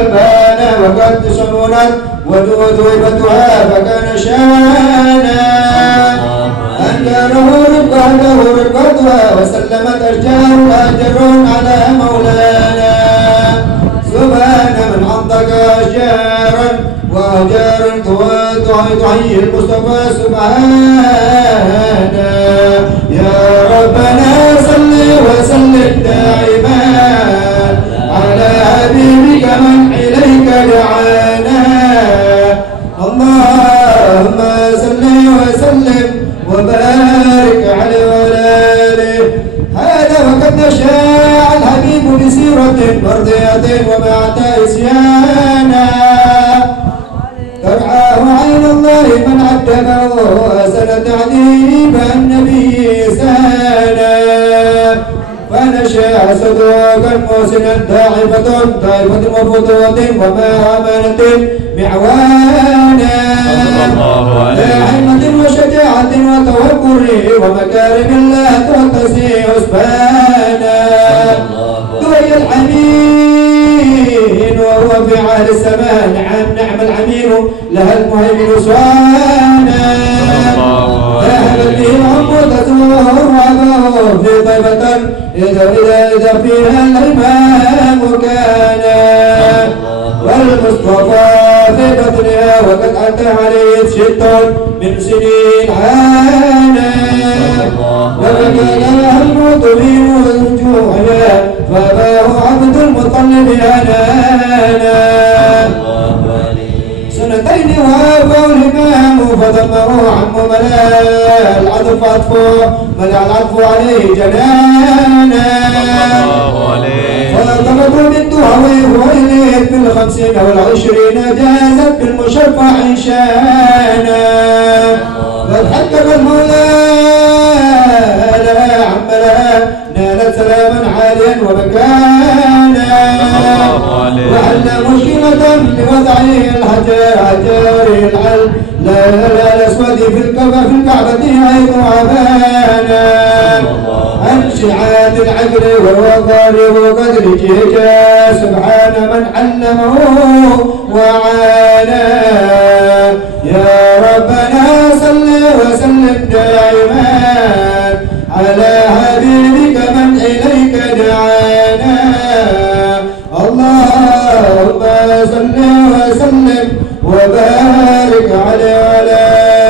البانا وقد سنونت وذوبتها فكان شانا أن كانه ربقتها وسلمت أشجارها جر على مولانا سبحان من أنطق أشجارا وأشجار تحيي المصطفى سبحانه يا ربنا صل وسلم دائما على حبيبك من إليك دعانا اللهم صل وسلم وبارك عليه وعلى آله هذا وقد نشاء الحبيب بسيرة مرضية وبعد إسيانا ترعاه عين الله من عذبه وأسن تعذيب النبي سانا فنشاء صدوقا موسنا داعفة طائفة وفتوة وما أمانة معوانا لحكمة وشجاعة وتوكل ومكارم الله تغتسي عسبانا دعي العمين وهو في عهد السماء نعم العمين لها المهيمن سوانا ذهبت به العمودة وهو في طيبة إذا فيها الإمام كان والمصطفى في بطنها وقد أتى عليه شد من سنين عانا وبكى لها الموت في وجوهها فأباه عبد المطلب أنانا سنتين وافوا الإمام فضمه عم ملا العطف العطف عليه جنانا فطلبوا من دعوه وإليه في 50 و20 جازت بالمشفع شانا وتحكم المولى لها عملها نالت سلاما عاليا ومكانا وحل مشكلة لوضعه الحجار لا الأسود في الكعبة حيث عبانا انشعات العقل والوقار وقدر جيجا سبحان من علمه وعانا يا ربنا صل وسلم دائما على حبيبك من إليك دعانا اللهم صل وسلم وبارك عليه وعلى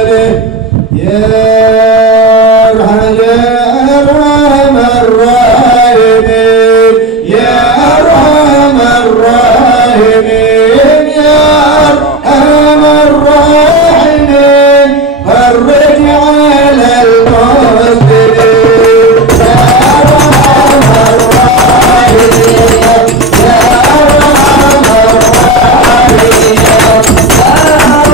آله يا أرحم الراحمين يا أرحم الراحمين يا أرحم الراحمين فرج على المسلمين يا أرحم الراحمين يا أرحم الراحمين يا أرحم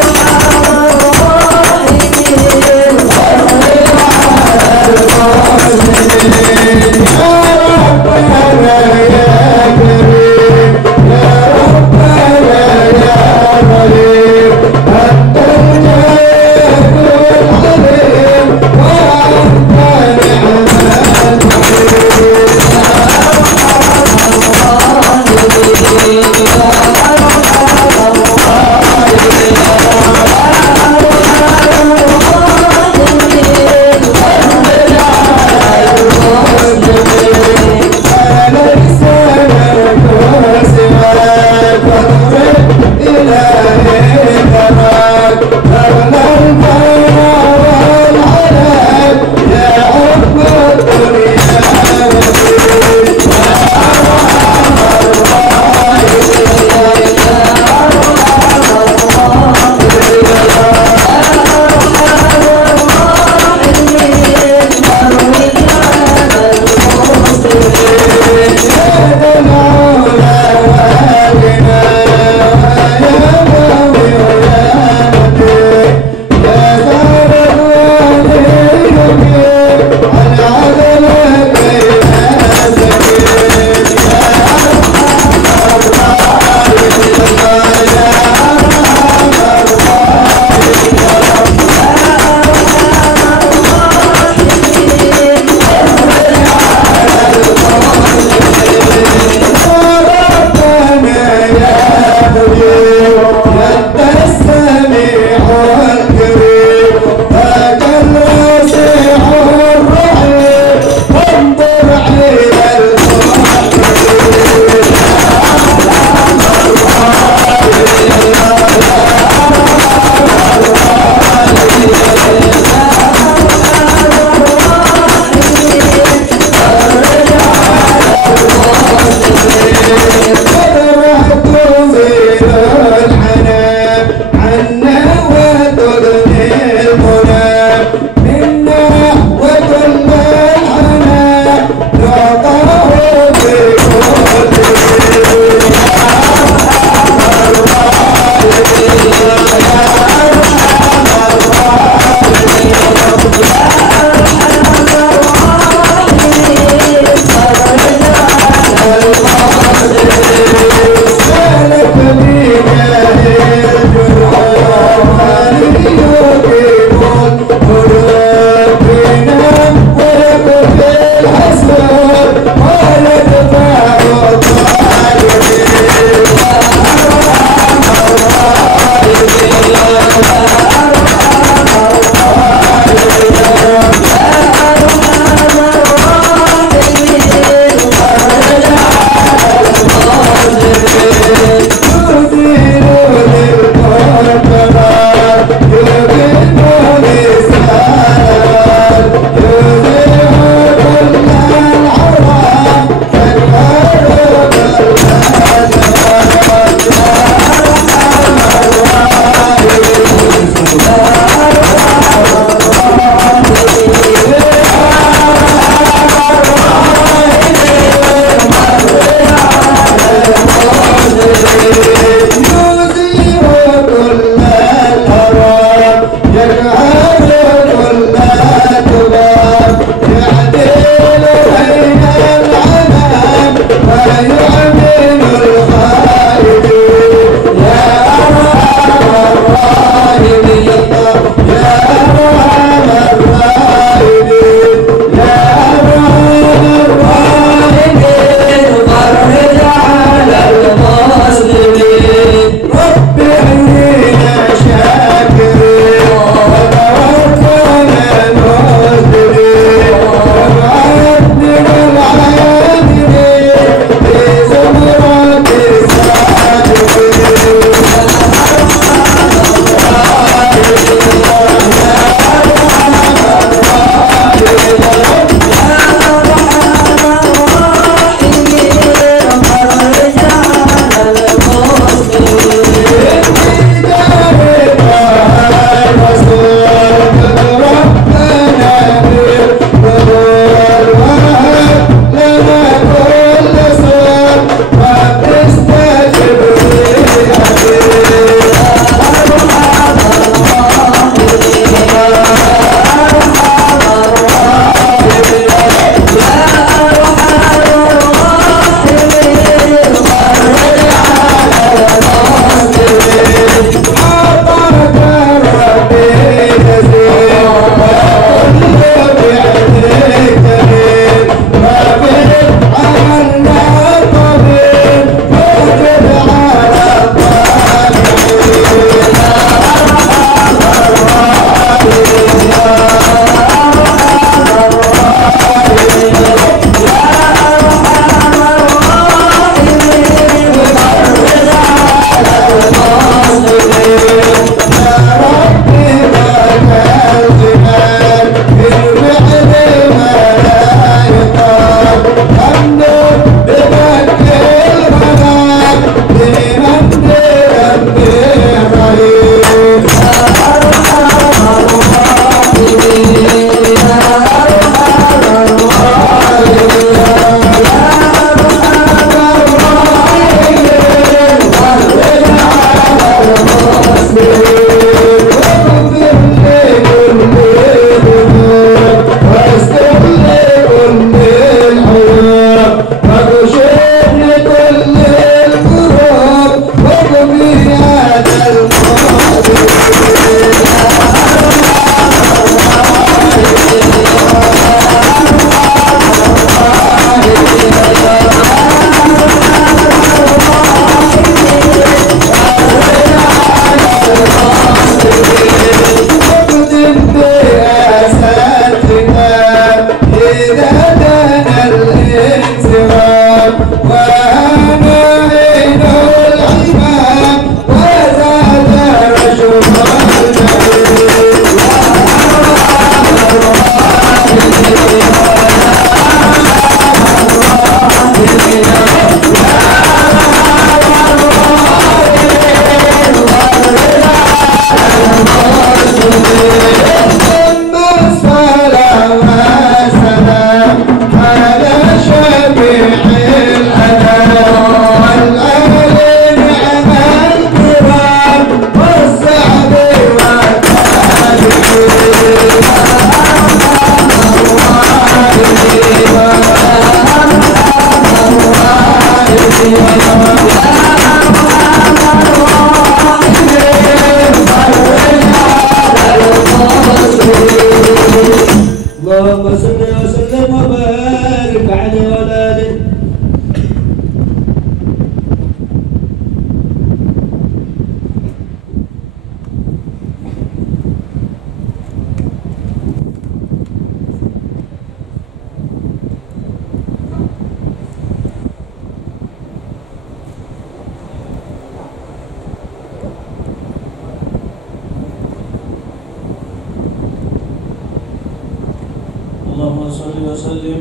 صل وسلم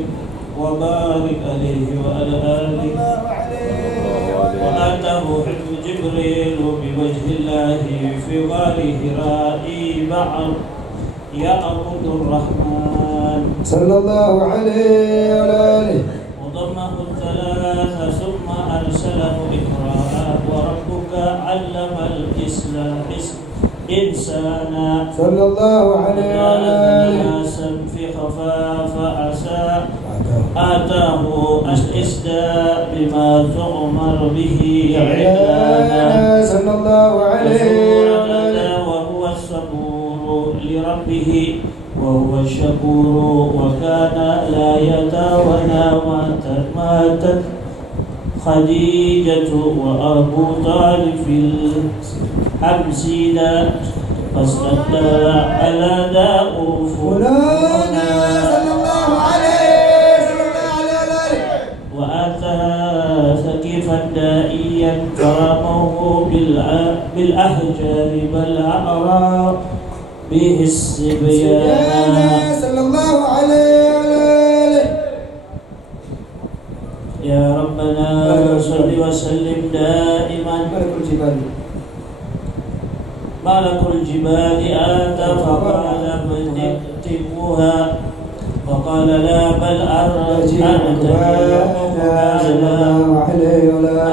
وبارك عليه وعلى آله. وآتاه حفظ جبريل بوجه الله في غار هراء بعر يعبد الرحمن صلى الله عليه وعلى آله. وضمه الثلاث ثم أرسله إقراء وربك علم الإنسان صلى الله عليه وعلى آله. في خفاف عسى آتاه الإسداء بما تؤمر به إعلانا صلى الله عليه وعلى آله. وهو الصبور لربه وهو الشكور وكان لا يتاونا ماتت خديجة وأبو طالب في الحبسين فاستدى على داء مولانا صلى الله عليه وسلم. وأتى سكيفا دائيا كرمه بالأهجار بل عرى به الصبيان صلى الله عليه وآله. يا ربنا صل وسلم دائما. ملك الجبال آتى فقال من اكتبوها فقال لا بل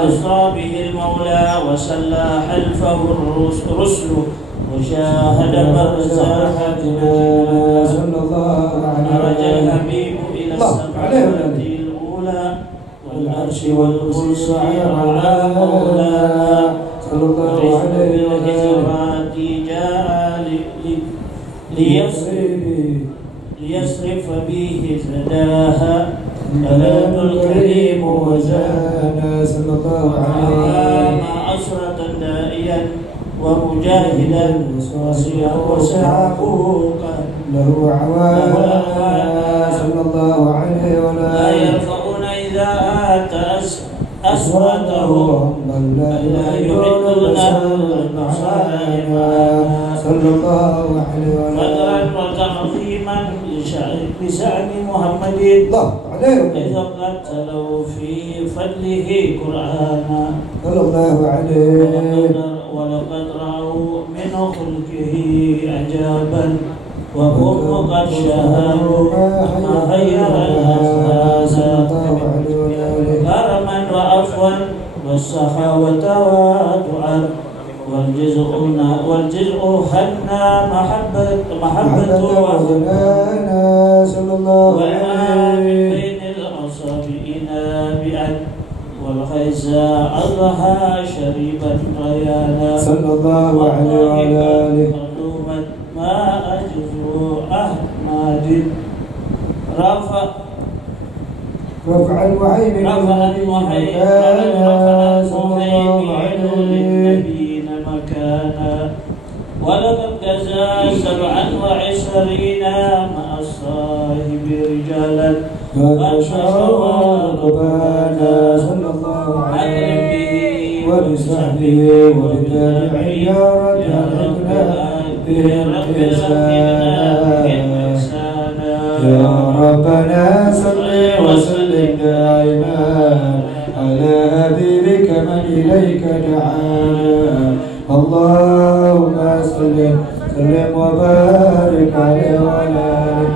أسرى به المولى وسلى حلفه الرسل وشاهد مرزاحة صلى الله عرج الحبيب إلى السماوات الأولى والعرش والكرسي رعى مولانا صلى الله عليه بالهجرات جاء ليصرف به زداها ألاد الكريم وزانا صلى الله عليه وسلم عشرة دائيا ومجاهدا وسعه له عوانا صلى الله عليه لا وآله. يرفعون إذا آتى أصواتهم بل لا يعدون صلى الله عليه وآله. قدرا وتعظيما لشأن محمد الله عليه إذا قتلوا في فضله قرآنا صلى الله عليه. ولقد رأوا من خلقه عجابا وهم قد شاهدوا ما غير الأساس كرما وعفوا والسخاوة وتوادعا والجزء هنا محبة وحنانا صلى الله عليه. من بين الأصابع نابئا والخيزاء أضحى شريبا ريانا صلى الله عليه وعلى آله. ما أجزو أحمد رفع المهيمن للنبيين مكانا ولقد جزى 27 مع الصاحب رجالا قد شروا ربانا صلى الله عليه به وبصحبه وبالتابعين يا ربنا يا ربنا صل وسلم دائما على حبيبك من إليك دعانا. اللهم صل وسلم وبارك عليه وعلى آله.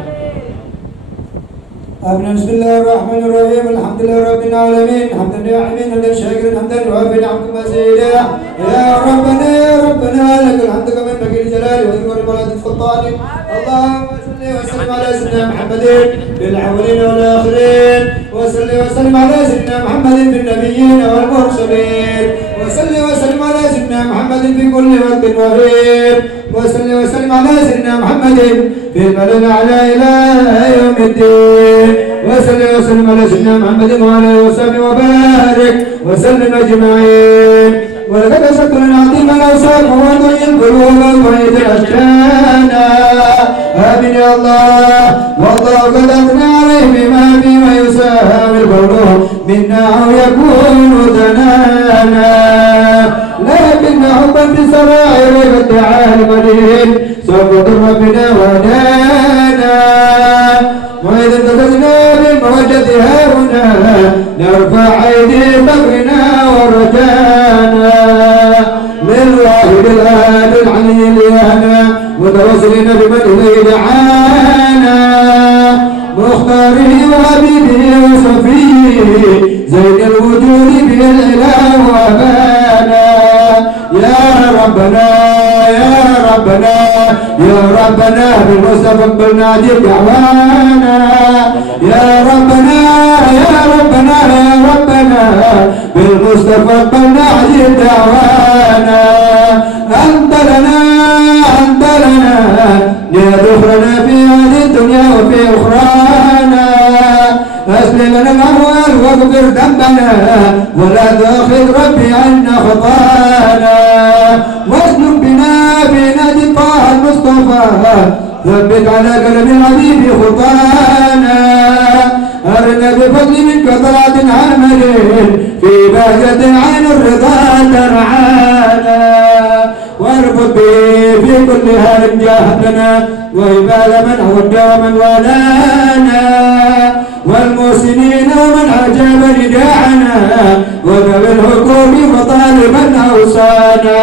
آمين. بسم الله الرحمن الرحيم. الحمد لله رب العالمين حمدا للعالمين حمدا شاكرا حمدا يوافي نعمك مزيدا. يا ربنا لك الحمد كما ينبغي لجلاله وذكر ولا سلطانه. اللهم صل وسلم على سيدنا محمد في الاولين والاخرين وصل وسلم على سيدنا محمد في النبيين والمرسلين وصل وسلم على سيدنا محمد في كل وقت وحين وصل وسلم على سيدنا محمد في الملأ الأعلى إلى يوم الدين وصل وسلم على سيدنا محمد وعلى آله وصحبه وبارك وسلم أجمعين. ولقد شكر عظيم الأوصاف وضي القلوب وبعيد الأشجان. آمين يا الله. والله قد أثنى عليه بما فيه يساوي القلوب منا أو يكون ثنانا. لكن حبا في السرائر والدعاء المدين سوف ربنا ودانا. وإذا انتقزنا بالمودة هاهنا نرفع أيدي فقرنا ورجانا للواحد الآن العلي اليهنا متوسلين بمن إليه دعانا مختاره وحبيبه وصفيه زين الوجود به الإله وأبانا يا ربنا يا ربنا يا ربنا بالمصطفى اقبلنا دعوانا يا ربنا يا ربنا يا ربنا بالمصطفى اقبلنا دعوانا أنت لنا يا ذخرنا في هذه الدنيا وفي أخرانا أسلم لنا الأموال واغفر ذنبنا ولا تأخذ ربي عنا خطانا واسلك بنا في نادي طه المصطفى ثبت على قلب الحبيب خطانا أرنا بفضل منك طلعة عمل في بهجة عين الرضا ترعانا واربط به في كل حال جاهدنا وإبال من أود ومن والانا والمحسنين ومن أجاب نداعنا وذوي الحقوق وطالبا أوصانا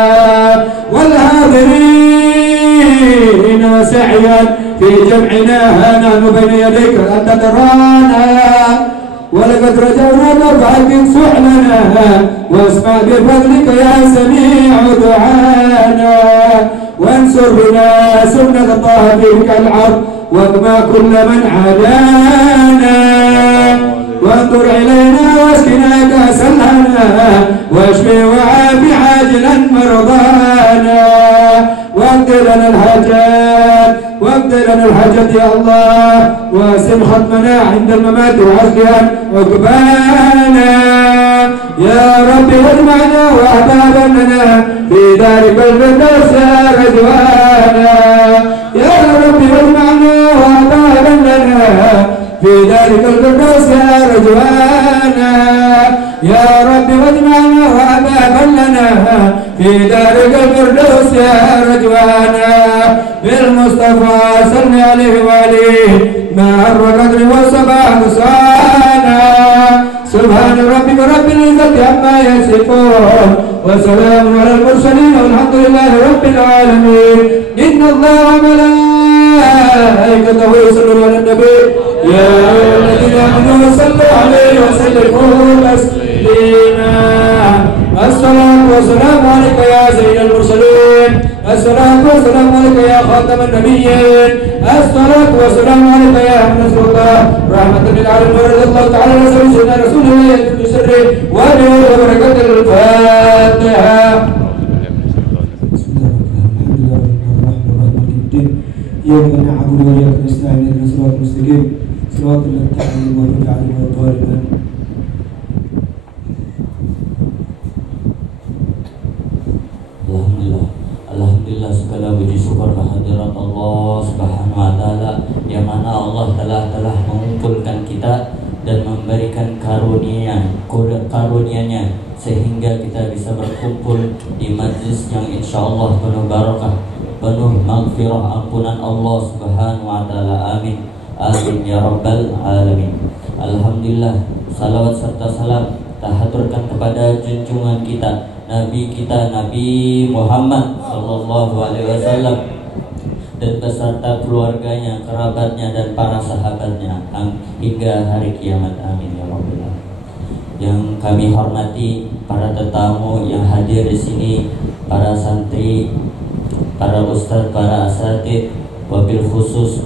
والحاضرين وسعيا في جمعنا نحن بين يديك أنت ترانا ولقد رجوناك فأكن سؤلنا واسمع بفضلك يا سميع دعانا وانصر بنا سنة طه فيك العرض واجمع كل من عادانا وانظر إلينا واسقنا كأسا لنا واشفي وعافي عاجلا مرضانا واقضي لنا الحاجات يا الله واسم ختمنا عند الممات وعزلها عقبانا يا رب واجمعنا واحبابا لنا في دارك الفردوس يا رضوانا يا رب واجمعنا واحبابا لنا في دارك الفردوس يا رضوانا يا رب واجمعنا واحبابا لنا في دارك الفردوس يا رضوانا بالمصطفى صل عليه وآله مع القدر والصباح مسانا سبحان ربك رب العزة عما يصفون وسلام على المرسلين والحمد لله رب العالمين إن الله وملائكته يصلون على النبي يا أيها الذين آمنوا صلوا عليه وسلموا تسليما الصلاة والسلام عليك يا سيد المرسلين الصلاة والسلام عليك يا خاتم النبيين الصلاة والسلام عليك يا نصر الله رحمة للعالمين ورضي الله تعالى عن سيدنا رسول الله بسر ونور وبركة الفاتحة. بسم الله الرحمن الرحيم. إياك نعبد وإياك نستعين اهدنا الصراط المستقيم صراط الذين أنعمت عليهم غير المغضوب عليهم. Alhamdulillah segala puji syukur kehadirat Allah Subhanahu wa taala yang mana Allah telah mengumpulkan kita dan memberikan karunia-Nya sehingga kita bisa berkumpul di majlis yang insyaallah penuh barakah, penuh maghfirah ampunan Allah Subhanahu wa taala. Amin. Amin ya rabbal alamin. Alhamdulillah, salawat serta salam terhaturkan kepada junjungan kita Nabi kita Nabi Muhammad sallallahu alaihi wasallam dan beserta keluarganya, kerabatnya dan para sahabatnya hingga hari kiamat. Amin ya rabbal alamin. Yang kami hormati para tetamu yang hadir di sini, para santri, para ustaz, para asatid, wabil khusus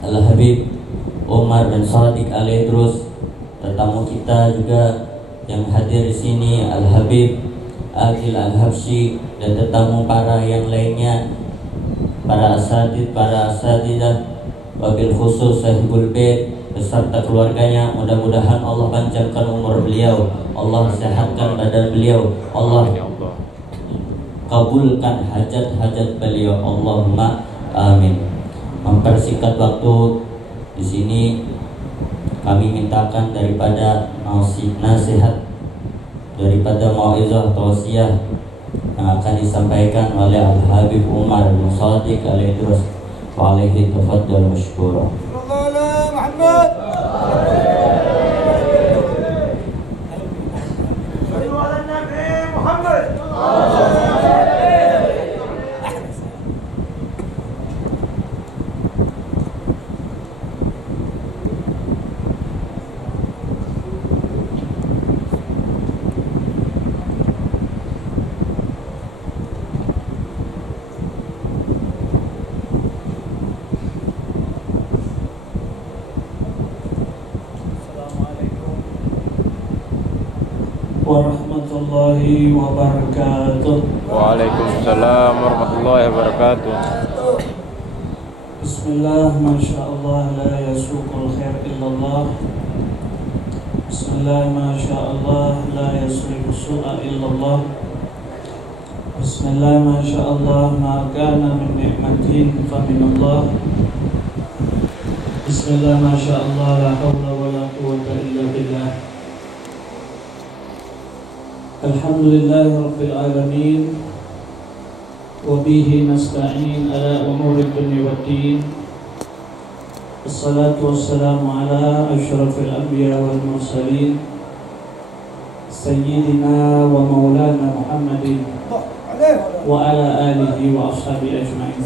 Al-Habib Umar bin Shadiq Al-Idrus, tetamu kita juga yang hadir di sini Al-Habib Akil Al-Habsyi dan tetamu para yang lainnya, para asatid, para asatidah, wabil khusus Sahibul Bait beserta keluarganya. Mudah-mudahan Allah panjangkan umur beliau, Allah sehatkan badan beliau, Allah kabulkan hajat-hajat beliau, Allahumma amin. Mempersingkat waktu di sini kami mintakan daripada nasihat, daripada mau'izah tausiah yang akan disampaikan oleh Al-Habib Umar bin Shadiq Al-Idrus. Wa alaihi tafaddal mashkura. Muhammad. warahmatullahi wabarakatuh. Waalaikumsalam warahmatullahi wabarakatuh. Bismillah, masyaallah, la yasuqul khair illallah. Bismillah, masyaallah, la yasrifu su'a illallah. Bismillah, masyaallah, ma kana min ni'matin fa minallah. Bismillah, masyaallah, la hawla wa la quwwata illa billah. Alhamdulillahi rabbil alamin, wa bihi nasta'in ala umuri dunya waddin. Assalatu wassalamu ala asyrafil anbiya wal mursalin, sayyidina wa maulana Muhammadin wa ala alihi wa ashabihi ajma'in.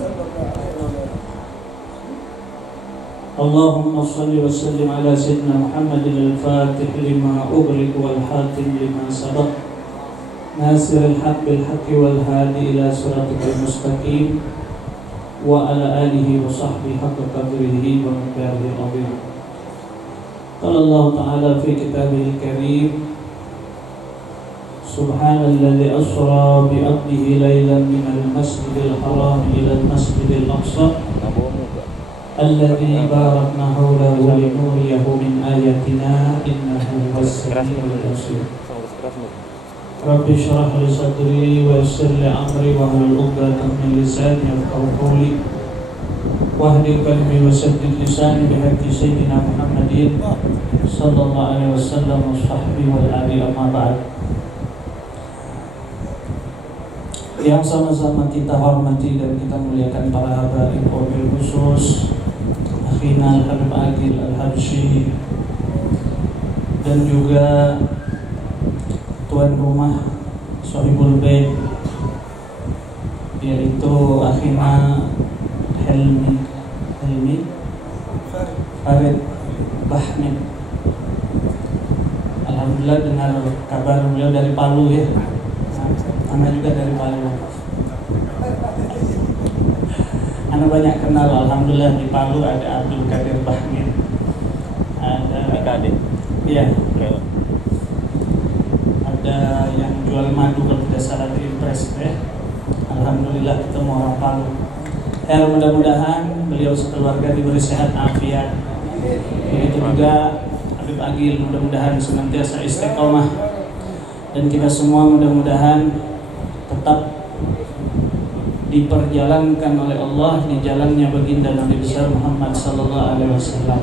Allahumma salli wa sallim ala sayyidina Muhammadin al-fatih lima ughliq wal hatim lima sabaq, nasiril haq bil haqqi wal hadi ila siratikal mustaqim, wa ala alihi wa sahbihi haqqa qadrihi wa miqdarihi azim. Qala Allah ta'ala fi kitabihil karim, subhanalladzi asra bi 'abdihi lailan minal masjidil haram ila al masjidil aqsa alladzi barakna hawlahu linuriyahu min ayatina innahu was-sami'ul basir. Rabbi shrah li sadri wa yassir li amri wa hlul 'uqdatam min lisani yafqahu qawli wahdi qalbi wa saddid lisani bihaqqi sayyidina Muhammadin sallallahu alaihi wasallam wa sahbihi wal ali amma ba'd. Yang sama-sama kita hormati dan kita muliakan para habaib, wabil khusus akhina Al-Habib Agil Al-Habsyi dan juga tuan rumah Sohibul Bait, yaitu akhina Helmi Farid Bahmid. Alhamdulillah dengar kabar beliau dari Palu ya. Ana juga dari Palu. Ana banyak kenal, alhamdulillah di Palu ada Abdul Qadir Bahmid. Ada adik. Iya. Ada yang jual madu kalau tidak salah di Impres ya. Alhamdulillah ketemu orang Palu. Mudah-mudahan beliau sekeluarga diberi sehat afiat. Begitu juga Habib Agil, mudah-mudahan senantiasa istiqomah, dan kita semua mudah-mudahan tetap diperjalankan oleh Allah di jalannya baginda Nabi besar Muhammad sallallahu alaihi wasallam.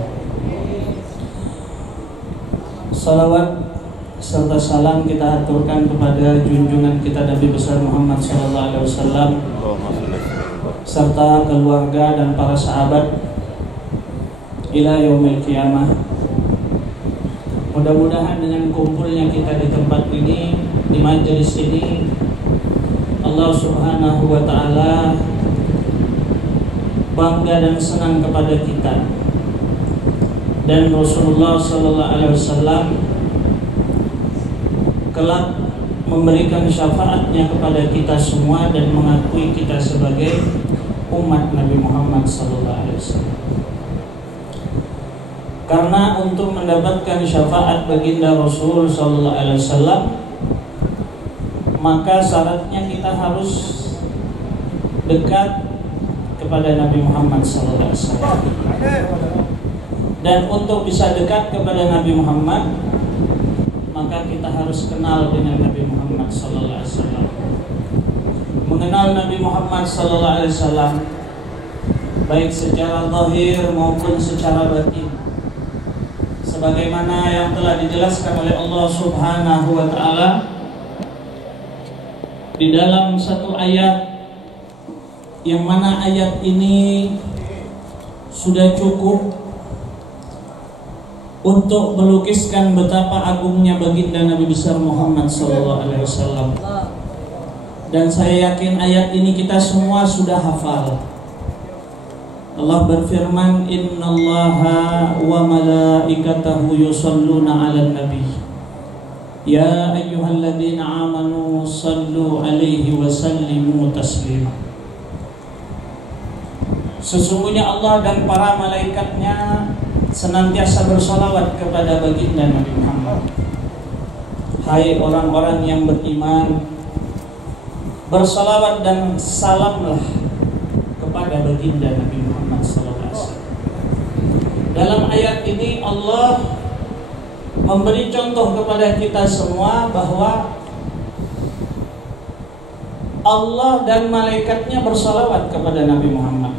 Salawat serta salam kita aturkan kepada junjungan kita Nabi besar Muhammad sallallahu alaihi wasallam serta keluarga dan para sahabat ila yaumil qiyamah. Mudah-mudahan dengan kumpulnya kita di tempat ini, di majelis ini, Allah Subhanahu wa ta'ala bangga dan senang kepada kita, dan Rasulullah sallallahu alaihi wasallam kelak memberikan syafaatnya kepada kita semua dan mengakui kita sebagai umat Nabi Muhammad sallallahu alaihi wasallam. Karena untuk mendapatkan syafaat baginda Rasul sallallahu alaihi wasallam, maka syaratnya kita harus dekat kepada Nabi Muhammad sallallahu alaihi wasallam. Dan untuk bisa dekat kepada Nabi Muhammad, maka kita harus kenal dengan Nabi Muhammad sallallahu alaihi wasallam. Mengenal Nabi Muhammad sallallahu alaihi wasallam baik secara zahir maupun secara batin, sebagaimana yang telah dijelaskan oleh Allah Subhanahu wa ta'ala di dalam satu ayat, yang mana ayat ini sudah cukup untuk melukiskan betapa agungnya baginda Nabi besar Muhammad sallallahu alaihi wasallam. Dan saya yakin ayat ini kita semua sudah hafal. Allah berfirman, innallaha wa malaikatahu yusalluna 'alan nabi. Ya ayyuhalladzina amanu sallu 'alaihi wa sallimu taslima. Sesungguhnya Allah dan para malaikatnya senantiasa bersalawat kepada baginda Nabi Muhammad. Hai orang-orang yang beriman, bersalawat dan salamlah kepada baginda Nabi Muhammad SAW. Dalam ayat ini Allah memberi contoh kepada kita semua bahwa Allah dan malaikatnya bersalawat kepada Nabi Muhammad.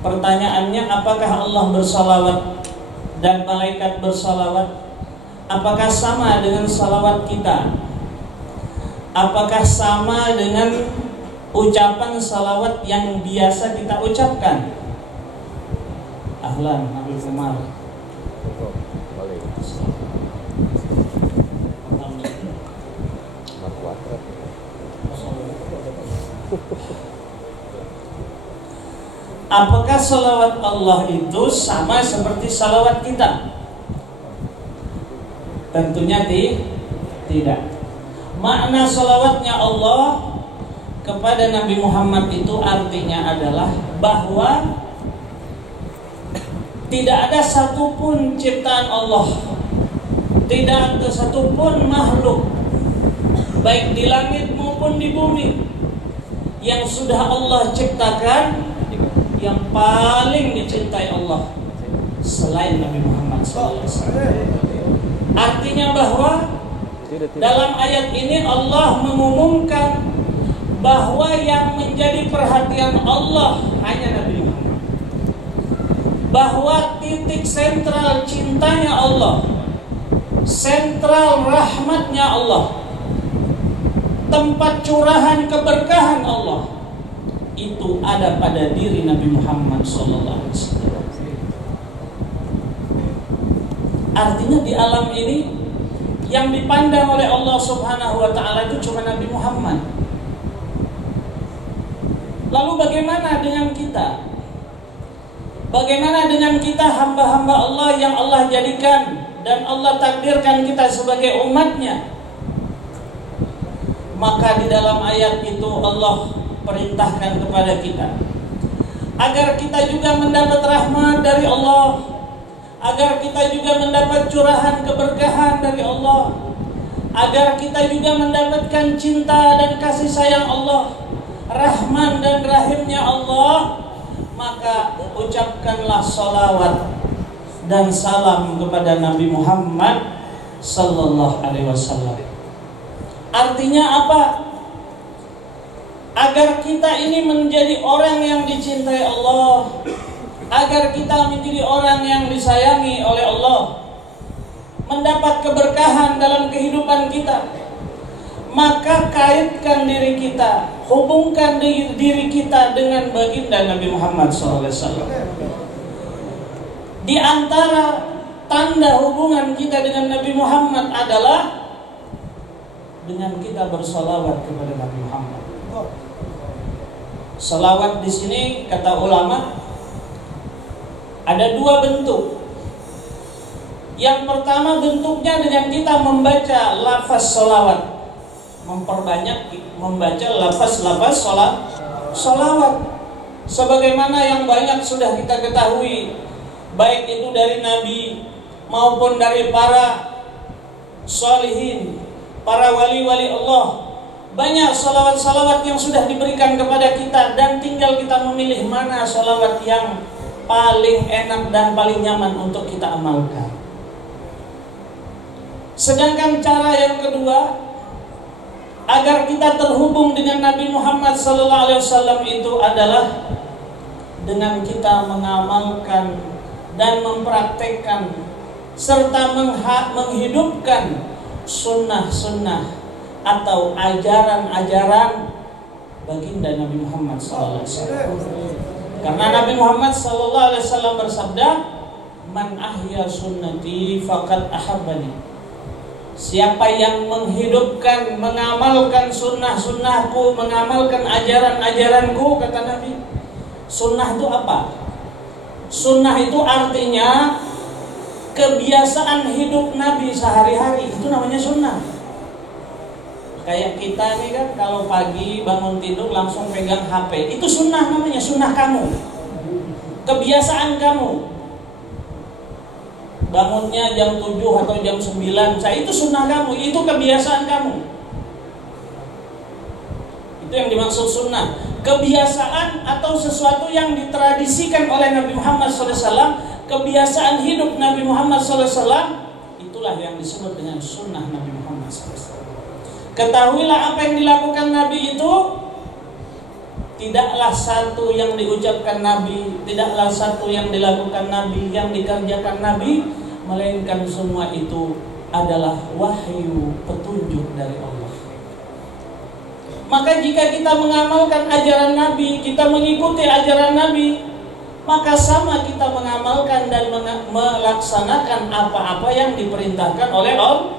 Pertanyaannya, apakah Allah bersalawat dan malaikat bersalawat? Apakah sama dengan salawat kita? Apakah sama dengan ucapan salawat yang biasa kita ucapkan? Ahlan, Nabi Umar. Apakah salawat Allah itu sama seperti salawat kita? Tentunya tidak. Makna salawatnya Allah kepada Nabi Muhammad itu artinya adalah bahwa tidak ada satupun ciptaan Allah, tidak ada satupun makhluk, baik di langit maupun di bumi, yang sudah Allah ciptakan yang paling dicintai Allah selain Nabi Muhammad SAW. Artinya bahwa dalam ayat ini Allah mengumumkan bahwa yang menjadi perhatian Allah hanya Nabi Muhammad, bahwa titik sentral cintanya Allah, sentral rahmatnya Allah, tempat curahan keberkahan Allah itu ada pada diri Nabi Muhammad SAW. Artinya di alam ini yang dipandang oleh Allah Subhanahu wa Ta'ala itu cuma Nabi Muhammad. Lalu bagaimana dengan kita? Bagaimana dengan kita hamba-hamba Allah yang Allah jadikan dan Allah takdirkan kita sebagai umatnya? Maka di dalam ayat itu Allah perintahkan kepada kita agar kita juga mendapat rahmat dari Allah, agar kita juga mendapat curahan keberkahan dari Allah, agar kita juga mendapatkan cinta dan kasih sayang Allah, Rahman dan Rahimnya Allah. Maka ucapkanlah salawat dan salam kepada Nabi Muhammad sallallahu alaihi wasallam. Artinya apa? Agar kita ini menjadi orang yang dicintai Allah, agar kita menjadi orang yang disayangi oleh Allah, mendapat keberkahan dalam kehidupan kita, maka kaitkan diri kita, hubungkan diri kita dengan baginda Nabi Muhammad SAW. Di antara tanda hubungan kita dengan Nabi Muhammad adalah dengan kita bersalawat kepada Nabi Muhammad. Salawat di sini kata ulama ada dua bentuk. Yang pertama bentuknya dengan kita membaca lafaz salawat, memperbanyak membaca lafaz-lafaz salawat, sebagaimana yang banyak sudah kita ketahui, baik itu dari Nabi maupun dari para sholihin, para wali-wali Allah. Banyak salawat-salawat yang sudah diberikan kepada kita, dan tinggal kita memilih mana salawat yang paling enak dan paling nyaman untuk kita amalkan. Sedangkan cara yang kedua, agar kita terhubung dengan Nabi Muhammad SAW itu adalah dengan kita mengamalkan dan mempraktekkan serta menghidupkan sunnah-sunnah atau ajaran-ajaran baginda Nabi Muhammad SAW. Karena Nabi Muhammad SAW bersabda, "Man ahya sunnati faqad ahabbani." Siapa yang menghidupkan, mengamalkan sunnah-sunnahku, mengamalkan ajaran-ajaranku, kata Nabi. Sunnah itu apa? Sunnah itu artinya kebiasaan hidup Nabi sehari-hari. Itu namanya sunnah. Kayak kita nih kan, kalau pagi bangun tidur langsung pegang HP. Itu sunnah namanya, sunnah kamu. Kebiasaan kamu. Bangunnya jam 7 atau jam 9, itu sunnah kamu, itu kebiasaan kamu. Itu yang dimaksud sunnah. Kebiasaan atau sesuatu yang ditradisikan oleh Nabi Muhammad SAW, kebiasaan hidup Nabi Muhammad SAW, itulah yang disebut dengan sunnah Nabi Muhammad SAW. Ketahuilah apa yang dilakukan Nabi itu tidaklah satu yang diucapkan Nabi, tidaklah satu yang dilakukan Nabi, yang dikerjakan Nabi, melainkan semua itu adalah wahyu petunjuk dari Allah. Maka jika kita mengamalkan ajaran Nabi, kita mengikuti ajaran Nabi, maka sama kita mengamalkan dan melaksanakan apa-apa yang diperintahkan oleh Allah.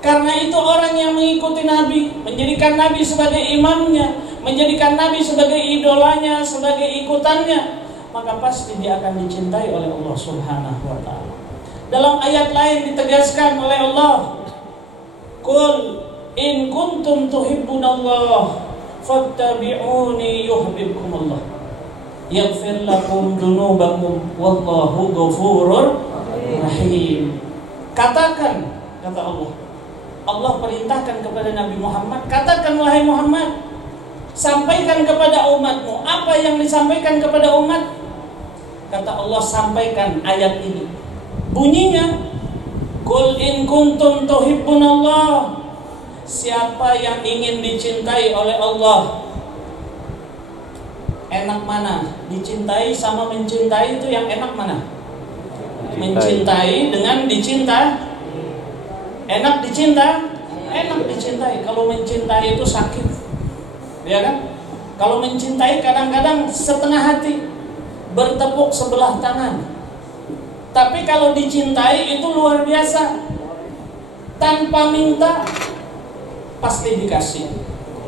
Karena itu orang yang mengikuti Nabi, menjadikan Nabi sebagai imamnya, menjadikan Nabi sebagai idolanya, sebagai ikutannya, maka pasti dia akan dicintai oleh Allah Subhanahu wa ta'ala. Dalam ayat lain ditegaskan oleh Allah, Qul in kuntum tuhibbunallah fattabi'uni yuhibbukumullah yaghfir lakum dunubakum wallahu ghafurur rahim. Katakan, kata Allah, Allah perintahkan kepada Nabi Muhammad, katakan wahai Muhammad, sampaikan kepada umatmu apa yang disampaikan kepada umat. Kata Allah, sampaikan ayat ini. Bunyinya, Qul in kuntum tuhibbunallah. Siapa yang ingin dicintai oleh Allah? Enak mana? Dicintai sama mencintai itu yang enak mana? Mencintai dengan dicinta. Enak dicinta? Enak dicintai. Kalau mencintai itu sakit, ya kan? Kalau mencintai kadang-kadang setengah hati, bertepuk sebelah tangan. Tapi kalau dicintai itu luar biasa. Tanpa minta pasti dikasih.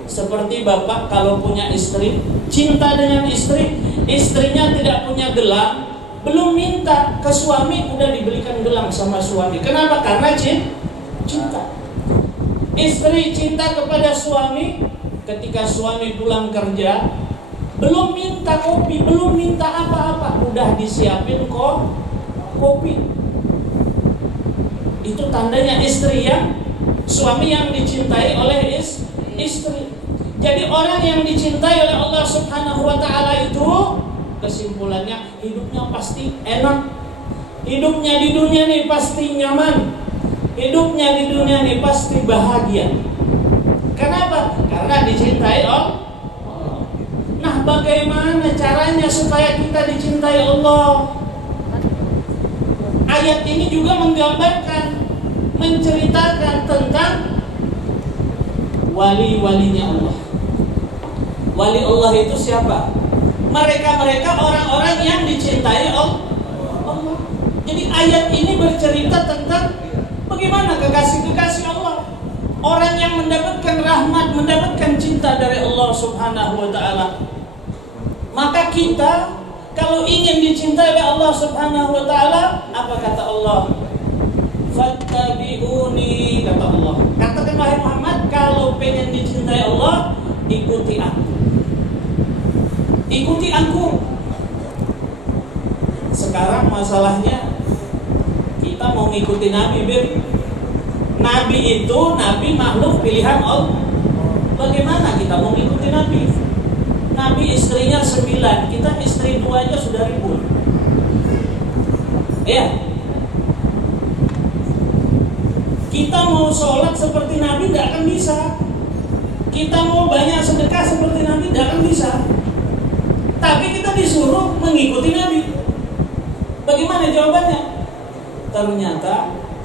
Seperti bapak kalau punya istri, cinta dengan istri, istrinya tidak punya gelang, belum minta ke suami udah dibelikan gelang sama suami. Kenapa? Karena cinta. Istri cinta kepada suami, ketika suami pulang kerja, belum minta kopi, belum minta apa-apa, udah disiapin kopi. Itu tandanya istri yang, suami yang dicintai oleh istri. Jadi orang yang dicintai oleh Allah Subhanahu wa ta'ala itu, kesimpulannya hidupnya pasti enak. Hidupnya di dunia nih pasti nyaman. Hidupnya di dunia nih pasti bahagia. Kenapa? Karena dicintai Allah. Nah, bagaimana caranya supaya kita dicintai Allah? Ayat ini juga menggambarkan, menceritakan tentang wali-walinya Allah. Wali Allah itu siapa? Mereka-mereka orang-orang yang dicintai Allah. Jadi ayat ini bercerita tentang bagaimana kekasih-kekasih Allah, orang yang mendapatkan rahmat, mendapatkan cinta dari Allah Subhanahu wa ta'ala. Maka kita kalau ingin dicintai oleh Allah Subhanahu wa ta'ala, apa kata Allah? Fattabi'uni, kata Allah. Katakan wahai Muhammad, kalau pengen dicintai Allah, ikuti aku. Ikuti aku. Sekarang masalahnya kita mau ngikuti Nabi, Beb. Nabi itu, Nabi makhluk pilihan Allah. Bagaimana kita mau ngikuti Nabi? Nabi istrinya 9, kita istri 2 aja sudah ribu. Ya. Kita mau sholat seperti Nabi tidak akan bisa. Kita mau banyak sedekah seperti Nabi tidak akan bisa. Tapi kita disuruh mengikuti Nabi. Bagaimana jawabannya? Ternyata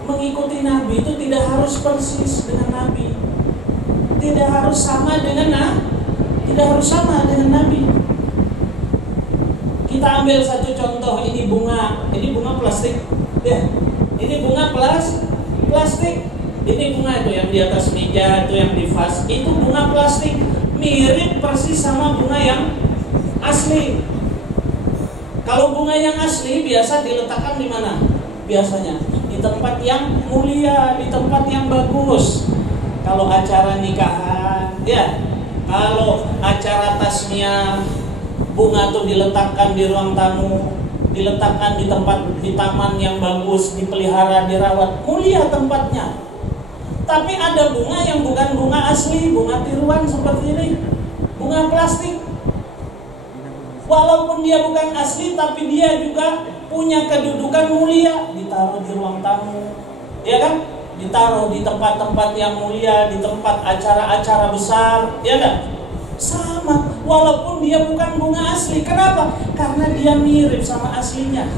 mengikuti Nabi itu tidak harus persis dengan Nabi. Tidak harus sama dengan Nabi. Kita ambil satu contoh, ini bunga plastik. Ya. Ini bunga plastik. plastik. Ini bunga itu yang di atas meja, itu yang di vas, itu bunga plastik. Mirip persis sama bunga yang asli. Kalau bunga yang asli biasa diletakkan di mana? Biasanya di tempat yang mulia, di tempat yang bagus. Kalau acara nikahan, ya. Kalau acara tasmiyah, bunga tuh diletakkan di ruang tamu, diletakkan di tempat di taman yang bagus, dipelihara, dirawat, mulia tempatnya. Tapi ada bunga yang bukan bunga asli, bunga tiruan seperti ini, bunga plastik. Walaupun dia bukan asli, tapi dia juga punya kedudukan mulia, ditaruh di ruang tamu, ya kan? Ditaruh di tempat-tempat yang mulia, di tempat acara-acara besar, ya kan? Sama, walaupun dia bukan bunga asli. Kenapa? Karena dia mirip sama aslinya.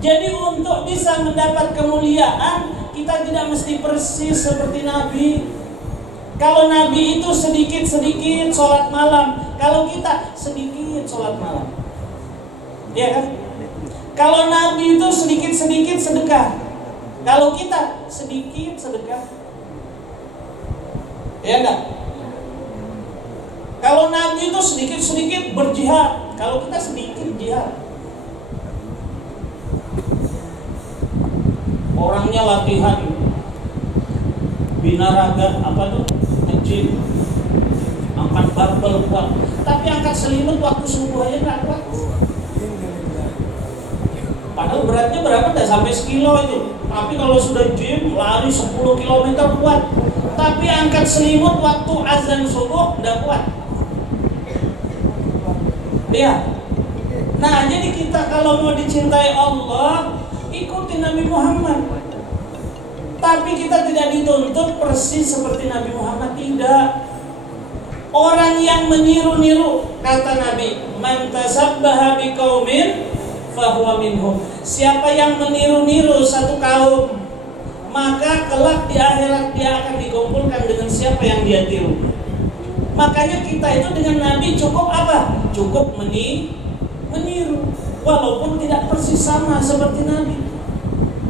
Jadi untuk bisa mendapat kemuliaan, kita tidak mesti persis seperti Nabi. Kalau Nabi itu sedikit-sedikit sholat malam, kalau kita sedikit sholat malam, ya kan? Kalau Nabi itu sedikit-sedikit sedekah, kalau kita sedikit sedekah, ya enggak? Kalau Nabi itu sedikit-sedikit berjihad, kalau kita sedikit jihad. Orangnya latihan binaraga, apa tuh, nge-gym, angkat barbel kuat, tapi angkat selimut waktu subuh aja nggak kuat. Padahal beratnya berapa? Udah sampai sekilo itu. Tapi kalau sudah gym, lari 10 km kuat. Tapi angkat selimut waktu azan subuh nggak kuat. Iya. Nah, jadi kita kalau mau dicintai Allah, ikuti Nabi Muhammad. Tapi kita tidak dituntut persis seperti Nabi Muhammad, tidak. Orang yang meniru-niru, kata Nabi, man tasabbaha biqaumin fahuwa minhum. Siapa yang meniru-niru satu kaum, maka kelak di akhirat dia akan dikumpulkan dengan siapa yang dia tiru. Makanya kita itu dengan Nabi cukup apa? Cukup meniru, walaupun tidak persis sama seperti Nabi.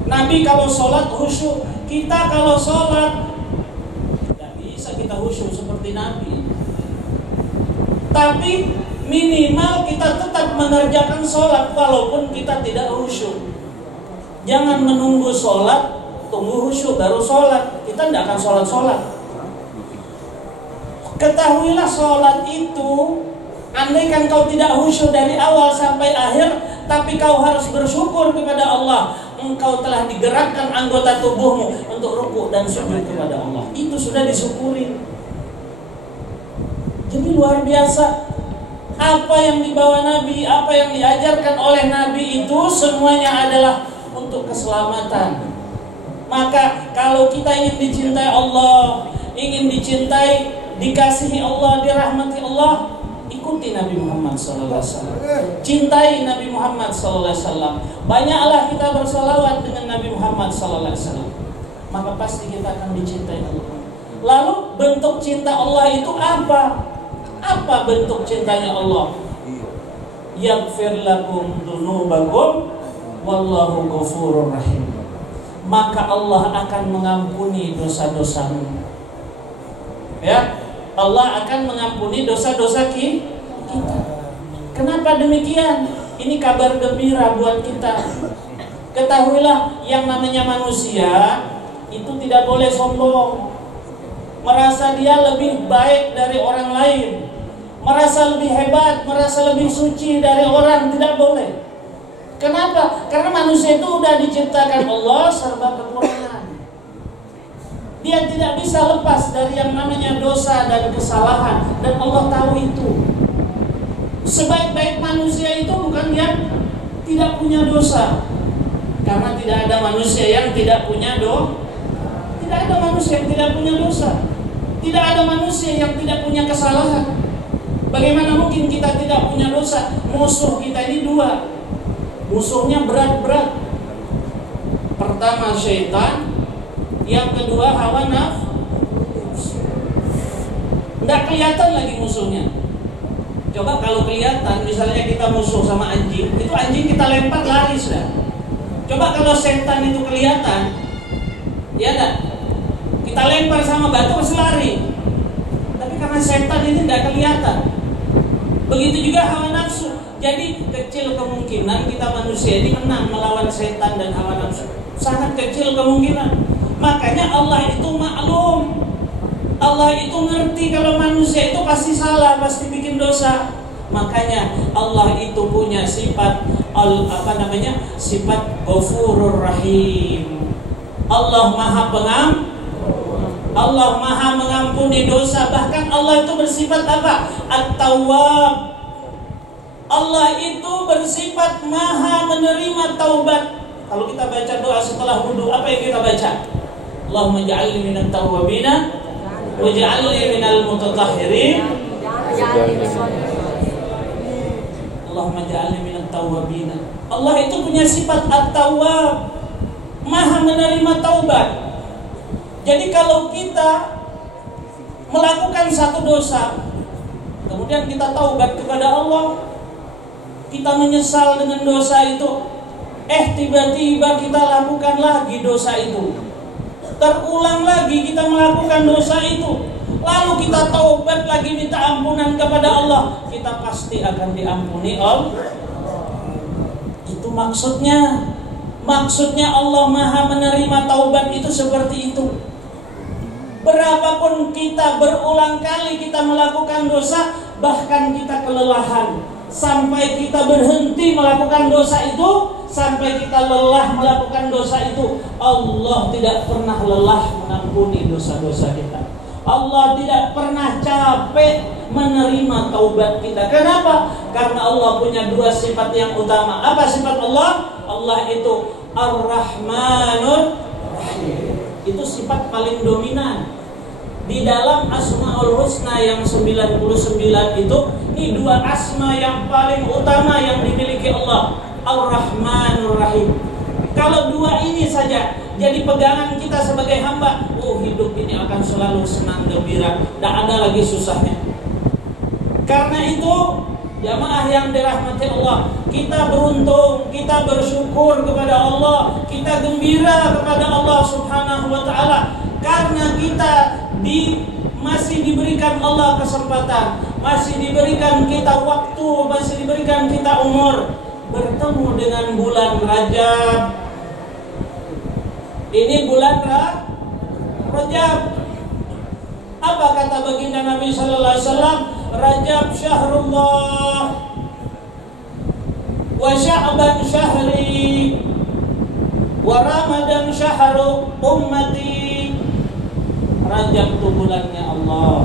Nabi kalau sholat khusyuk, kita kalau sholat tidak bisa kita khusyuk seperti Nabi. Tapi minimal kita tetap mengerjakan sholat walaupun kita tidak khusyuk. Jangan menunggu sholat, tunggu khusyuk baru sholat. Kita tidak akan sholat-sholat. Ketahuilah sholat itu, andaikan kau tidak khusyuk dari awal sampai akhir, tapi kau harus bersyukur kepada Allah, engkau telah digerakkan anggota tubuhmu untuk rukuk dan sujud kepada Allah. Itu sudah disyukuri. Jadi luar biasa. Apa yang dibawa Nabi, apa yang diajarkan oleh Nabi itu semuanya adalah untuk keselamatan. Maka kalau kita ingin dicintai Allah, ingin dicintai, dikasihi Allah, dirahmati Allah, ikuti Nabi Muhammad SAW. Cintai Nabi Muhammad SAW. Banyaklah kita bersalawat dengan Nabi Muhammad SAW. Maka pasti kita akan dicintai Allah. Lalu bentuk cinta Allah itu apa? Apa bentuk cintanya Allah? Yaghfir lakum dzunubakum wallahu ghafurur rahim. Maka Allah akan mengampuni dosa-dosamu. Ya, Allah akan mengampuni dosa-dosa kita. Kenapa demikian? Ini kabar gembira buat kita. Ketahuilah yang namanya manusia itu tidak boleh sombong, merasa dia lebih baik dari orang lain, merasa lebih hebat, merasa lebih suci dari orang, tidak boleh. Kenapa? Karena manusia itu sudah diciptakan Allah serba kekurangan. Dia tidak bisa lepas dari yang namanya dosa dan kesalahan, dan Allah tahu itu. Sebaik-baik manusia itu bukan yang tidak punya dosa, karena tidak ada manusia yang tidak punya dosa. Tidak ada manusia yang tidak punya dosa. Tidak ada manusia yang tidak punya kesalahan. Bagaimana mungkin kita tidak punya dosa? Musuh kita ini dua. Musuhnya berat-berat. Pertama syaitan, yang kedua hawa nafsu. Tidak kelihatan lagi musuhnya. Coba kalau kelihatan, misalnya kita musuh sama anjing, itu anjing kita lempar lari sudah. Coba kalau setan itu kelihatan, Ya enggak? Kita lempar sama batu pasti lari. Tapi karena setan ini tidak kelihatan. Begitu juga hawa nafsu. Jadi kecil kemungkinan kita manusia ini menang melawan setan dan hawa nafsu. Sangat kecil kemungkinan. Makanya Allah itu maklum. Allah itu ngerti kalau manusia itu pasti salah, pasti bikin dosa. Makanya Allah itu punya sifat sifat Ghafurur Rahim. Allah Maha Allah Maha mengampuni dosa. Bahkan Allah itu bersifat apa? At-Tawwab. Allah itu bersifat Maha menerima taubat. Kalau kita baca doa setelah wudu, apa yang kita baca? Allahumma ja'alni minat tawwabina waj'alni minal mutatahhirin. Allahumma ja'alni minat tawwabina. Allah itu punya sifat At-Tawwab, Maha menerima taubat. Jadi kalau kita melakukan satu dosa, kemudian kita taubat kepada Allah, kita menyesal dengan dosa itu, tiba-tiba kita lakukan lagi dosa itu, terulang lagi kita melakukan dosa itu, lalu kita taubat lagi minta ampunan kepada Allah, kita pasti akan diampuni Allah. Itu maksudnya. Maksudnya Allah Maha menerima taubat itu seperti itu. Berapapun kita berulang kali kita melakukan dosa, bahkan kita kelelahan, sampai kita berhenti melakukan dosa itu, sampai kita lelah melakukan dosa itu, Allah tidak pernah lelah mengampuni dosa-dosa kita. Allah tidak pernah capek menerima taubat kita. Kenapa? Karena Allah punya dua sifat yang utama. Apa sifat Allah? Allah itu Ar-Rahmanur Rahim. Itu sifat paling dominan. Di dalam Asmaul Husna yang 99 itu, ini dua asma yang paling utama yang dimiliki Allah, Ar-Rahmanur Rahim. Kalau dua ini saja jadi pegangan kita sebagai hamba, hidup ini akan selalu senang gembira, tidak ada lagi susahnya. Karena itu, jamaah yang dirahmati Allah, kita beruntung, kita bersyukur kepada Allah, kita gembira kepada Allah Subhanahu wa Ta'ala, karena kita masih diberikan Allah kesempatan, masih diberikan kita waktu, masih diberikan kita umur, bertemu dengan bulan Rajab. Ini bulan Rajab. Apa kata baginda Nabi sallallahu alaihi wasallam? Rajab syahrullah wa Sya'ban syahri wa Ramadan syahru ummati. Rajab itu bulannya Allah,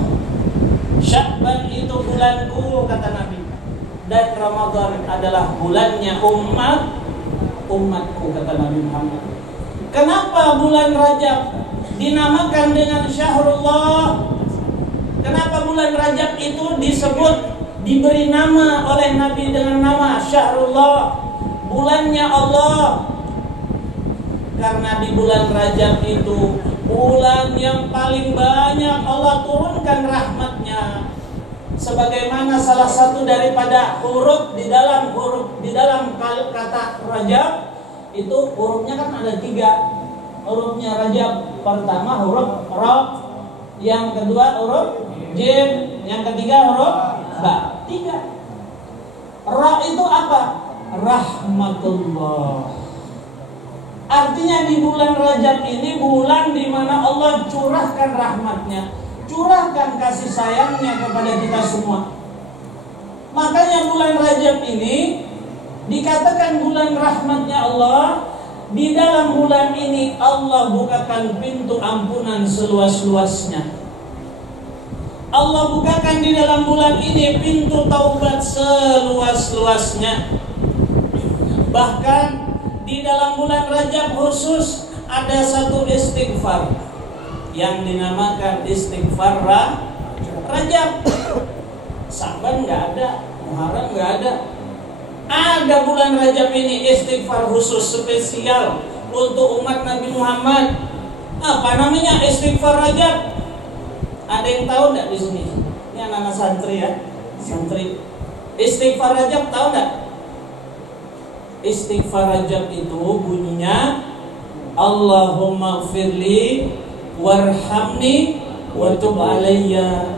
Sya'ban itu bulanku kata Nabi, dan Ramadan adalah bulannya umatku kata Nabi Muhammad. Kenapa bulan Rajab dinamakan dengan Syahrullah? Kenapa bulan Rajab itu diberi nama oleh Nabi dengan nama Syahrullah, bulannya Allah? Karena di bulan Rajab itu bulan yang paling banyak Allah turunkan rahmatnya. Sebagaimana salah satu daripada huruf di dalam kata Rajab itu, hurufnya kan ada 3 hurufnya Rajab. Pertama huruf Ra, yang kedua huruf Jim, yang ketiga huruf Ba. 3. Ra itu apa? Rahmatullah. Artinya di bulan Rajab ini bulan di mana Allah curahkan rahmatnya, curahkan kasih sayangnya kepada kita semua. Makanya bulan Rajab ini dikatakan bulan rahmatnya Allah. Di dalam bulan ini Allah bukakan pintu ampunan seluas-luasnya. Allah bukakan di dalam bulan ini pintu taubat seluas-luasnya. Bahkan di dalam bulan Rajab khusus ada satu istighfar yang dinamakan istighfar Rajab. Sya'ban nggak ada, Muharram nggak ada. Ada bulan Rajab ini istighfar khusus spesial untuk umat Nabi Muhammad. Apa namanya istighfar Rajab? Ada yang tahu enggak di sini? Ini anak-anak santri ya, santri. Istighfar Rajab tahu enggak? Istighfar Rajab itu bunyinya Allahumma ighfirli warhamni wa tub alayya.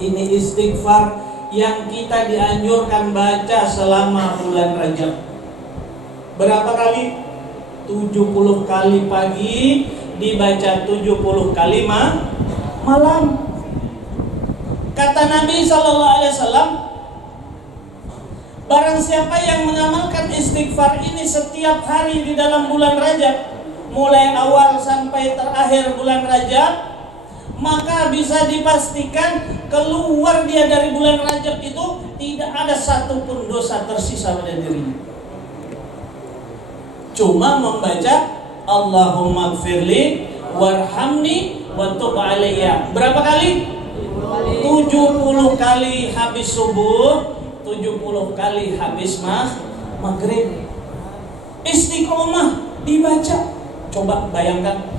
Ini istighfar yang kita dianjurkan baca selama bulan Rajab. Berapa kali? 70 kali pagi, dibaca 70 kali malam. Kata Nabi SAW, barang siapa yang mengamalkan istighfar ini setiap hari di dalam bulan Rajab, mulai awal sampai terakhir bulan Rajab, maka bisa dipastikan keluar dia dari bulan Rajab itu tidak ada satupun dosa tersisa pada dirinya. Cuma membaca Allahumma ighfirli warhamni wa tub alayya. Berapa kali? 70 kali habis subuh, 70 kali habis maghrib. Istiqomah dibaca. Coba bayangkan,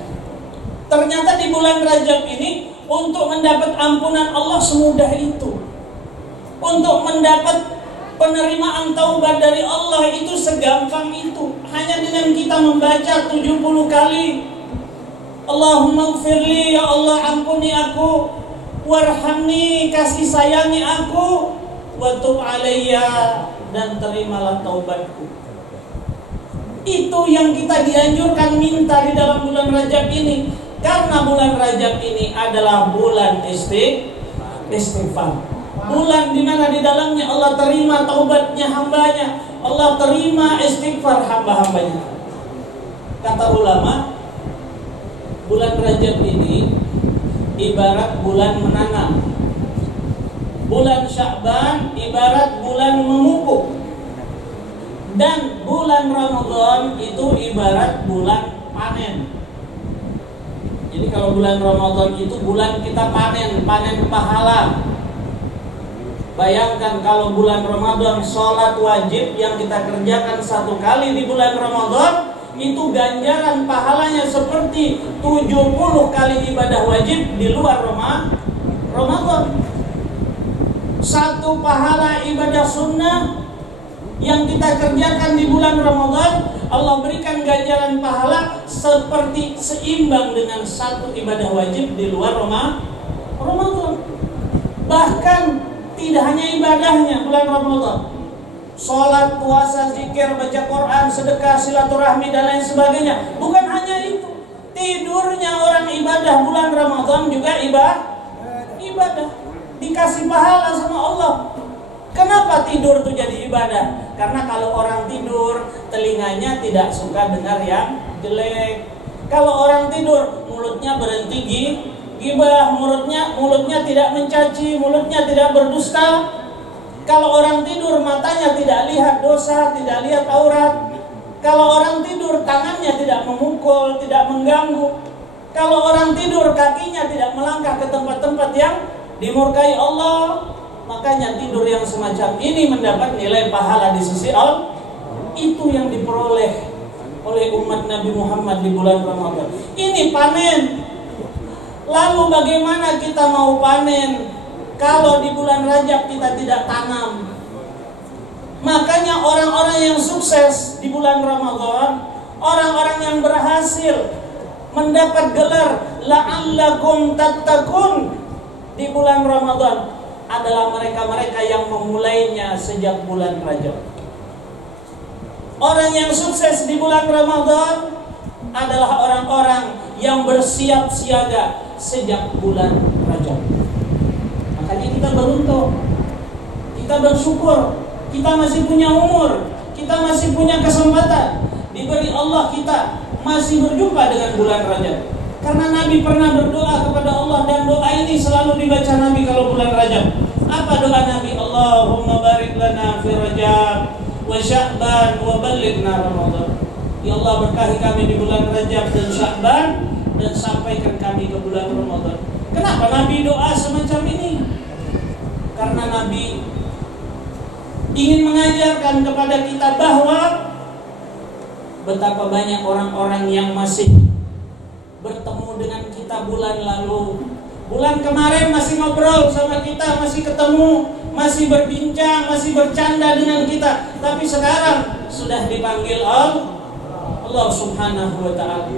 ternyata di bulan Rajab ini untuk mendapat ampunan Allah semudah itu. Untuk mendapat penerimaan taubat dari Allah itu segampang itu. Hanya dengan kita membaca 70 kali Allahumma ighfirli, ya Allah ampuni aku, warhamni, kasih sayangi aku, wa tub alayya, dan terimalah taubatku. Itu yang kita dianjurkan minta di dalam bulan Rajab ini. Karena bulan Rajab ini adalah bulan istighfar. Bulan di mana di dalamnya Allah terima taubatnya hambanya, Allah terima istighfar hamba-hambanya. Kata ulama, bulan Rajab ini ibarat bulan menanam. Bulan Sya'ban ibarat bulan memupuk. Dan bulan Ramadan itu ibarat bulan panen. Jadi kalau bulan Ramadan itu bulan kita panen pahala. Bayangkan kalau bulan Ramadan sholat wajib yang kita kerjakan 1 kali di bulan Ramadan, itu ganjaran pahalanya seperti 70 kali ibadah wajib di luar Ramadan. 1 pahala ibadah sunnah yang kita kerjakan di bulan Ramadan, Allah berikan ganjaran pahala seperti seimbang dengan 1 ibadah wajib di luar Ramadan. Bahkan tidak hanya ibadahnya bulan Ramadan, sholat, puasa, zikir, baca Quran, sedekah, silaturahmi, dan lain sebagainya. Bukan hanya itu, tidurnya orang ibadah bulan Ramadan juga ibadah. Dikasih pahala sama Allah. Kenapa tidur itu jadi ibadah? Karena kalau orang tidur, telinganya tidak suka dengar yang jelek. Kalau orang tidur, mulutnya berhenti gibah, mulutnya tidak mencaci, mulutnya tidak berdusta. Kalau orang tidur, matanya tidak lihat dosa, tidak lihat aurat. Kalau orang tidur, tangannya tidak memukul, tidak mengganggu. Kalau orang tidur, kakinya tidak melangkah ke tempat-tempat yang dimurkai Allah. Makanya tidur yang semacam ini mendapat nilai pahala di sisi Allah. Itu yang diperoleh oleh umat Nabi Muhammad di bulan Ramadan. Ini panen. Lalu bagaimana kita mau panen kalau di bulan Rajab kita tidak tanam? Makanya orang-orang yang sukses di bulan Ramadan, orang-orang yang berhasil mendapat gelar la'allakum tattaqun di bulan Ramadan adalah mereka-mereka yang memulainya sejak bulan Rajab. Orang yang sukses di bulan Ramadan adalah orang-orang yang bersiap siaga sejak bulan Rajab. Makanya kita beruntung, kita bersyukur, kita masih punya umur, kita masih punya kesempatan, diberi Allah kita masih berjumpa dengan bulan Rajab. Karena Nabi pernah berdoa kepada Allah, dan doa ini selalu dibaca Nabi kalau bulan Rajab. Apa doa Nabi? Allahumma barik lana fi Rajab wa Sya'ban wa ballighna Ramadan. Ya Allah, berkahi kami di bulan Rajab dan Sya'ban, dan sampaikan kami ke bulan Ramadan. Kenapa Nabi doa semacam ini? Karena Nabi ingin mengajarkan kepada kita bahwa betapa banyak orang-orang yang masih bertemu dengan kita bulan lalu. Bulan kemarin masih ngobrol sama kita, masih ketemu, masih berbincang, masih bercanda dengan kita. Tapi sekarang sudah dipanggil Allah Allah Subhanahu wa ta'ala.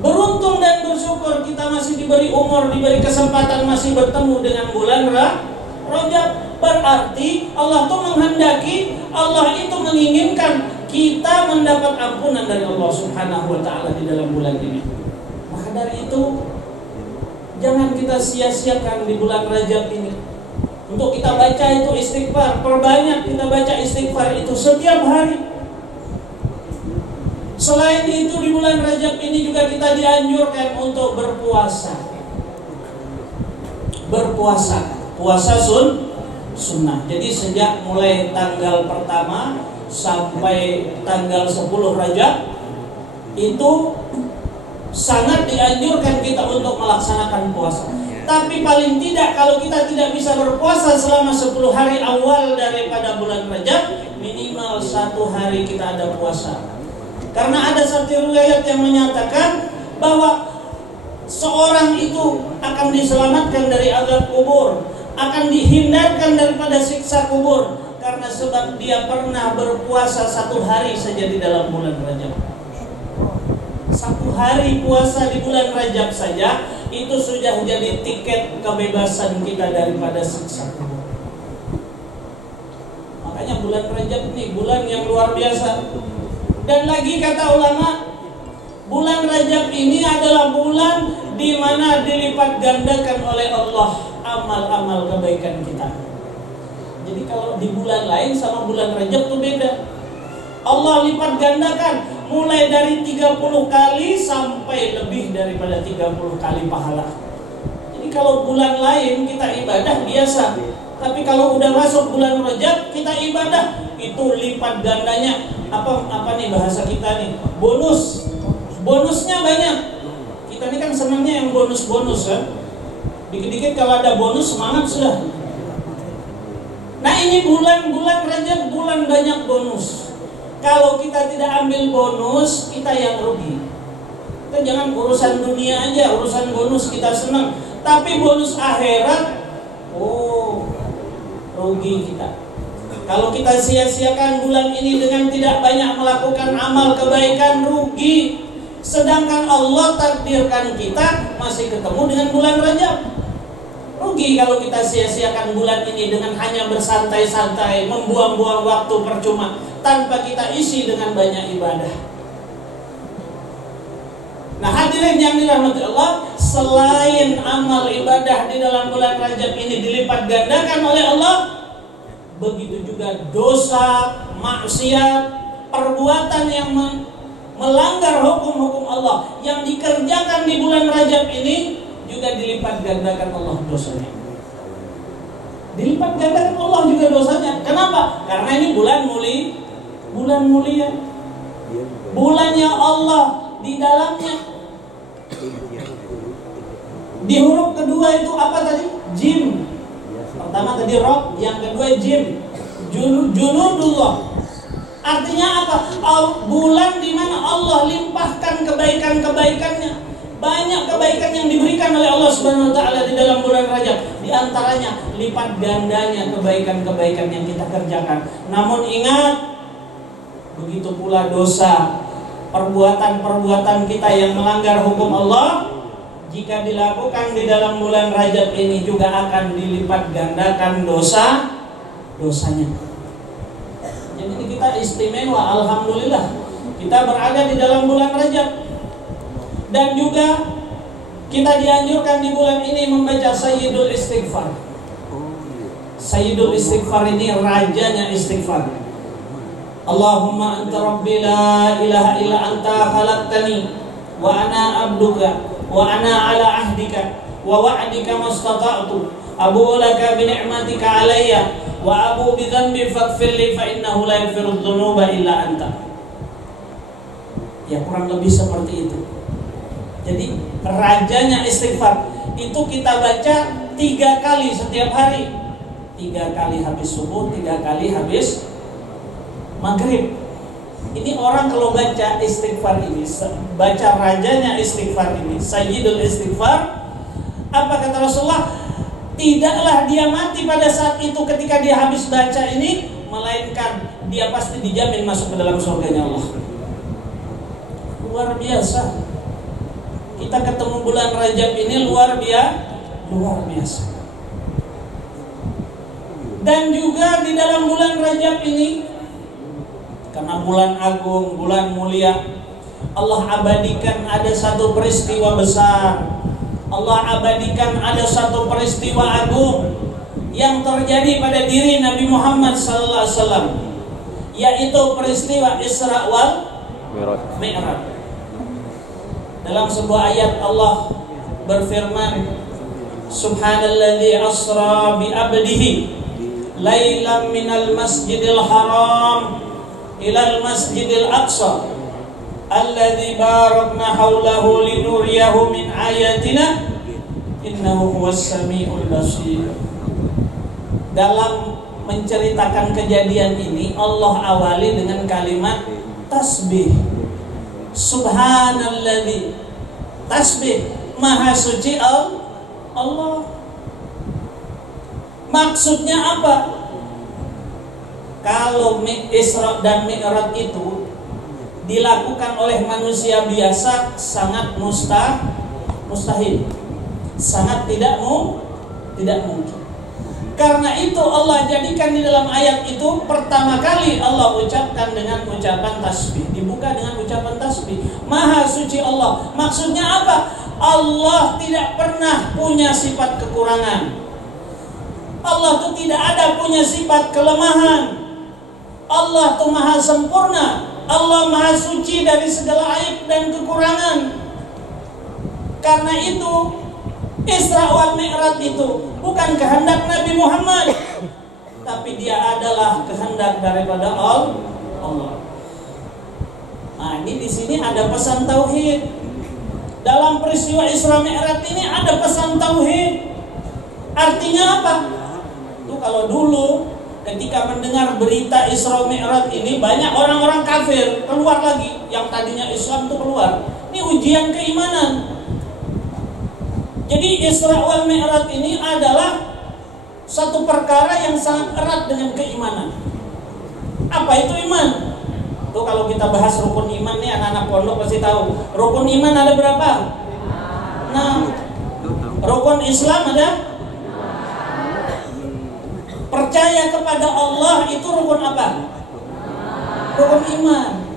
Beruntung dan bersyukur kita masih diberi umur, diberi kesempatan masih bertemu dengan bulan Rajab. Berarti Allah itu menghendaki, Allah itu menginginkan kita mendapat ampunan dari Allah Subhanahu wa ta'ala di dalam bulan ini. Maka dari itu jangan kita sia-siakan di bulan Rajab ini. Untuk kita baca itu istighfar, perbanyak kita baca istighfar itu setiap hari. Selain itu di bulan Rajab ini juga kita dianjurkan untuk berpuasa. Puasa sunnah. Jadi sejak mulai tanggal pertama sampai tanggal 10 Rajab itu sangat dianjurkan kita untuk melaksanakan puasa. Tapi paling tidak kalau kita tidak bisa berpuasa selama 10 hari awal daripada bulan Rajab, minimal 1 hari kita ada puasa. Karena ada satu riwayat yang menyatakan bahwa seorang itu akan diselamatkan dari azab kubur, akan dihindarkan daripada siksa kubur, karena sebab dia pernah berpuasa 1 hari saja di dalam bulan Rajab. 1 hari puasa di bulan Rajab saja itu sudah jadi tiket kebebasan kita daripada siksa kubur. Makanya bulan Rajab ini bulan yang luar biasa. Dan lagi kata ulama, bulan Rajab ini adalah bulan di mana dilipat gandakan oleh Allah amal-amal kebaikan kita. Jadi kalau di bulan lain sama bulan Rajab itu beda. Allah lipat gandakan mulai dari 30 kali sampai lebih daripada 30 kali pahala. Jadi kalau bulan lain kita ibadah biasa, tapi kalau udah masuk bulan Rajab kita ibadah itu lipat gandanya. Apa nih bahasa kita nih? Bonusnya banyak. Kita ini kan senangnya yang bonus kan. Dikit-dikit kalau ada bonus semangat sudah. Nah ini bulan Rajab bulan banyak bonus. Kalau kita tidak ambil bonus, kita yang rugi. Kita jangan urusan dunia aja, urusan bonus kita senang. Tapi bonus akhirat, rugi kita. Kalau kita sia-siakan bulan ini dengan tidak banyak melakukan amal kebaikan, rugi. Sedangkan Allah takdirkan kita masih ketemu dengan bulan Rajab. Rugi kalau kita sia-siakan bulan ini dengan hanya bersantai-santai, membuang-buang waktu percuma, tanpa kita isi dengan banyak ibadah. Nah hadirin yang dirahmati Allah, selain amal ibadah di dalam bulan Rajab ini dilipat gandakan oleh Allah, begitu juga dosa, maksiat, perbuatan yang melanggar hukum-hukum Allah yang dikerjakan di bulan Rajab ini juga dilipat gandakan Allah dosanya. Dilipat gandakan Allah juga dosanya. Kenapa? Karena ini bulan mulia. Bulannya Allah di dalamnya. Di huruf kedua itu apa tadi? Jim. Pertama tadi rob, yang kedua jim. Junudullah. Artinya apa? Bulan di mana Allah limpahkan kebaikan-kebaikannya. Banyak kebaikan yang diberikan oleh Allah Subhanahu wa taala di dalam bulan Rajab. Di antaranya lipat gandanya kebaikan-kebaikan yang kita kerjakan. Namun ingat, begitu pula dosa, perbuatan-perbuatan kita yang melanggar hukum Allah, jika dilakukan di dalam bulan Rajab ini juga akan dilipat gandakan dosanya. Jadi kita istimewa, alhamdulillah kita berada di dalam bulan Rajab. Dan juga kita dianjurkan di bulan ini membaca Sayyidul Istighfar. Sayyidul Istighfar ini rajanya istighfar. Allahumma anta rabbi la ilaha illa anta khalaqtani wa ana abduka wa ana ala ahdika wa wa'dika mastata'tu abu'u laka bi ni'matika alayya wa abu'u bi dhanbi faghfir li fa innahu la yaghfiru dzunuba illa anta. Ya kurang lebih seperti itu. Jadi rajanya istighfar itu kita baca 3 kali setiap hari. 3 kali habis subuh, 3 kali habis maghrib. Ini orang kalau baca istighfar ini, baca rajanya istighfar ini, Sayyidul Istighfar, apa kata Rasulullah? Tidaklah dia mati pada saat itu ketika dia habis baca ini, melainkan dia pasti dijamin masuk ke dalam surganya Allah. luar biasa. Kita ketemu bulan Rajab ini luar biasa. Dan juga di dalam bulan Rajab ini, karena bulan agung, bulan mulia, Allah abadikan ada satu peristiwa besar. Allah abadikan ada satu peristiwa agung yang terjadi pada diri Nabi Muhammad SAW, yaitu peristiwa Isra wal Mi'raj. Dalam sebuah ayat Allah berfirman, Subhanalladzi asra bi abdihi lailan minal masjidil haram ilal masjidil aqsa alladzi barakna haulahu linuriyahu min ayatina innahu huwas samiul basir. Dalam menceritakan kejadian ini, Allah awali dengan kalimat tasbih. Subhanalladzi, tasbih, maha suci Allah. Maksudnya apa? Kalau Isra dan Mi'raj itu dilakukan oleh manusia biasa sangat mustahil, sangat tidak mungkin. Karena itu Allah jadikan di dalam ayat itu pertama kali Allah ucapkan dengan ucapan tasbih, dibuka dengan ucapan tasbih. Maha suci Allah. Maksudnya apa? Allah tidak pernah punya sifat kekurangan. Allah itu tidak ada punya sifat kelemahan. Allah itu maha sempurna. Allah maha suci dari segala aib dan kekurangan. Karena itu Isra wal Mi'raj itu bukan kehendak Nabi Muhammad, tapi dia adalah kehendak daripada Allah. Nah, ini di sini ada pesan tauhid. Dalam peristiwa Isra Mi'raj ini ada pesan tauhid. Artinya apa? Itu kalau dulu ketika mendengar berita Isra Mi'raj ini, banyak orang-orang kafir keluar lagi, yang tadinya Islam itu keluar. Ini ujian keimanan. Jadi Isra wal Mi'raj ini adalah satu perkara yang sangat erat dengan keimanan. Apa itu iman? Tuh kalau kita bahas rukun iman nih, anak-anak pondok pasti tahu. Rukun iman ada berapa? 6. Rukun Islam ada? Percaya kepada Allah itu rukun apa? Rukun iman.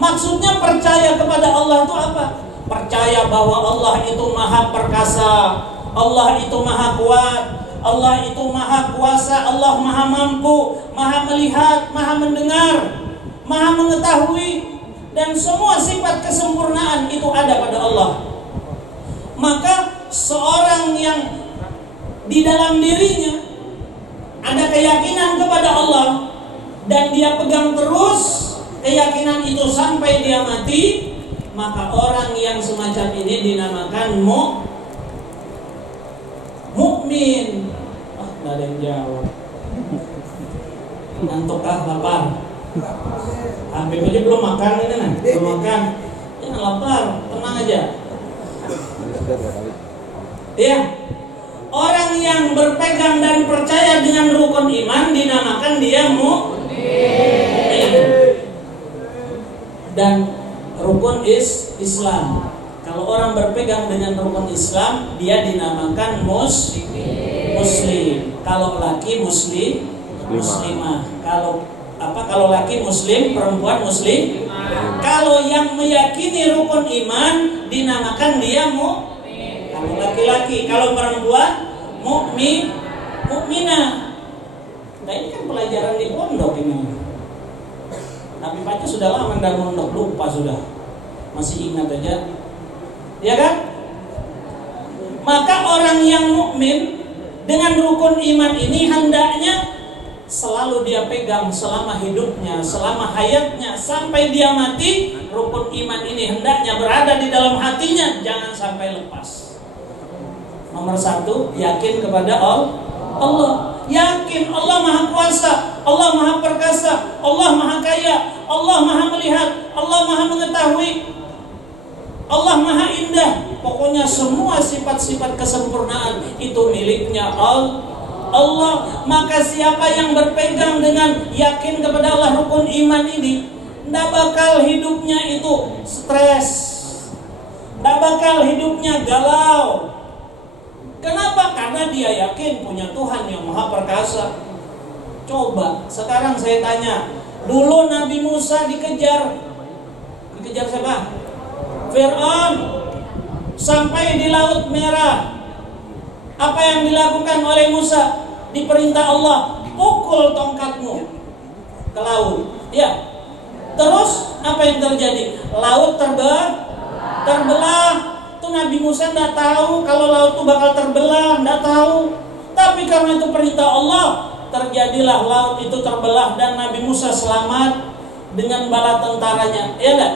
Maksudnya percaya kepada Allah itu apa? Percaya bahwa Allah itu maha perkasa, Allah itu maha kuat, Allah itu maha kuasa, Allah maha mampu, maha melihat, maha mendengar, maha mengetahui, dan semua sifat kesempurnaan itu ada pada Allah. Maka seorang yang di dalam dirinya ada keyakinan kepada Allah dan dia pegang terus keyakinan itu sampai dia mati, maka orang yang semacam ini dinamakan mukmin. Nggak ada yang jawab. Ngantuk lapar. Habib aja belum makan ini nih, belum makan. Jangan lapar, tenang aja. Ya, orang yang berpegang dan percaya dengan rukun iman dinamakan dia mukmin. Dan rukun Islam. Kalau orang berpegang dengan rukun Islam, dia dinamakan muslim. Kalau laki muslimah. Kalau laki muslim, perempuan muslim. Kalau yang meyakini rukun iman dinamakan dia kalau laki-laki, kalau perempuan mukminah. Nah, ini kan pelajaran di pondok ini. Nabi Pacu sudah lama dan mondok, lupa sudah. Masih ingat aja. Ya kan? Maka orang yang mukmin dengan rukun iman ini hendaknya selalu dia pegang selama hidupnya, selama hayatnya, sampai dia mati. Rukun iman ini hendaknya berada di dalam hatinya, jangan sampai lepas. Nomor 1, yakin kepada Allah. Yakin Allah maha kuasa, Allah maha perkasa, Allah maha kaya, Allah maha melihat, Allah maha mengetahui, Allah maha indah. Pokoknya semua sifat-sifat kesempurnaan itu miliknya Allah. Maka siapa yang berpegang dengan yakin kepada Allah, rukun iman ini, nggak bakal hidupnya itu stres, nggak bakal hidupnya galau. Kenapa? Karena dia yakin punya Tuhan yang Maha Perkasa. Coba sekarang saya tanya, dulu Nabi Musa dikejar siapa? Fir'aun, sampai di Laut Merah. Apa yang dilakukan oleh Musa? Diperintah Allah, pukul tongkatmu ke laut. Ya. Terus apa yang terjadi? Laut terbelah. Itu Nabi Musa tidak tahu kalau laut itu bakal terbelah, tidak tahu. Tapi karena itu perintah Allah, terjadilah laut itu terbelah dan Nabi Musa selamat dengan bala tentaranya. Ya enggak?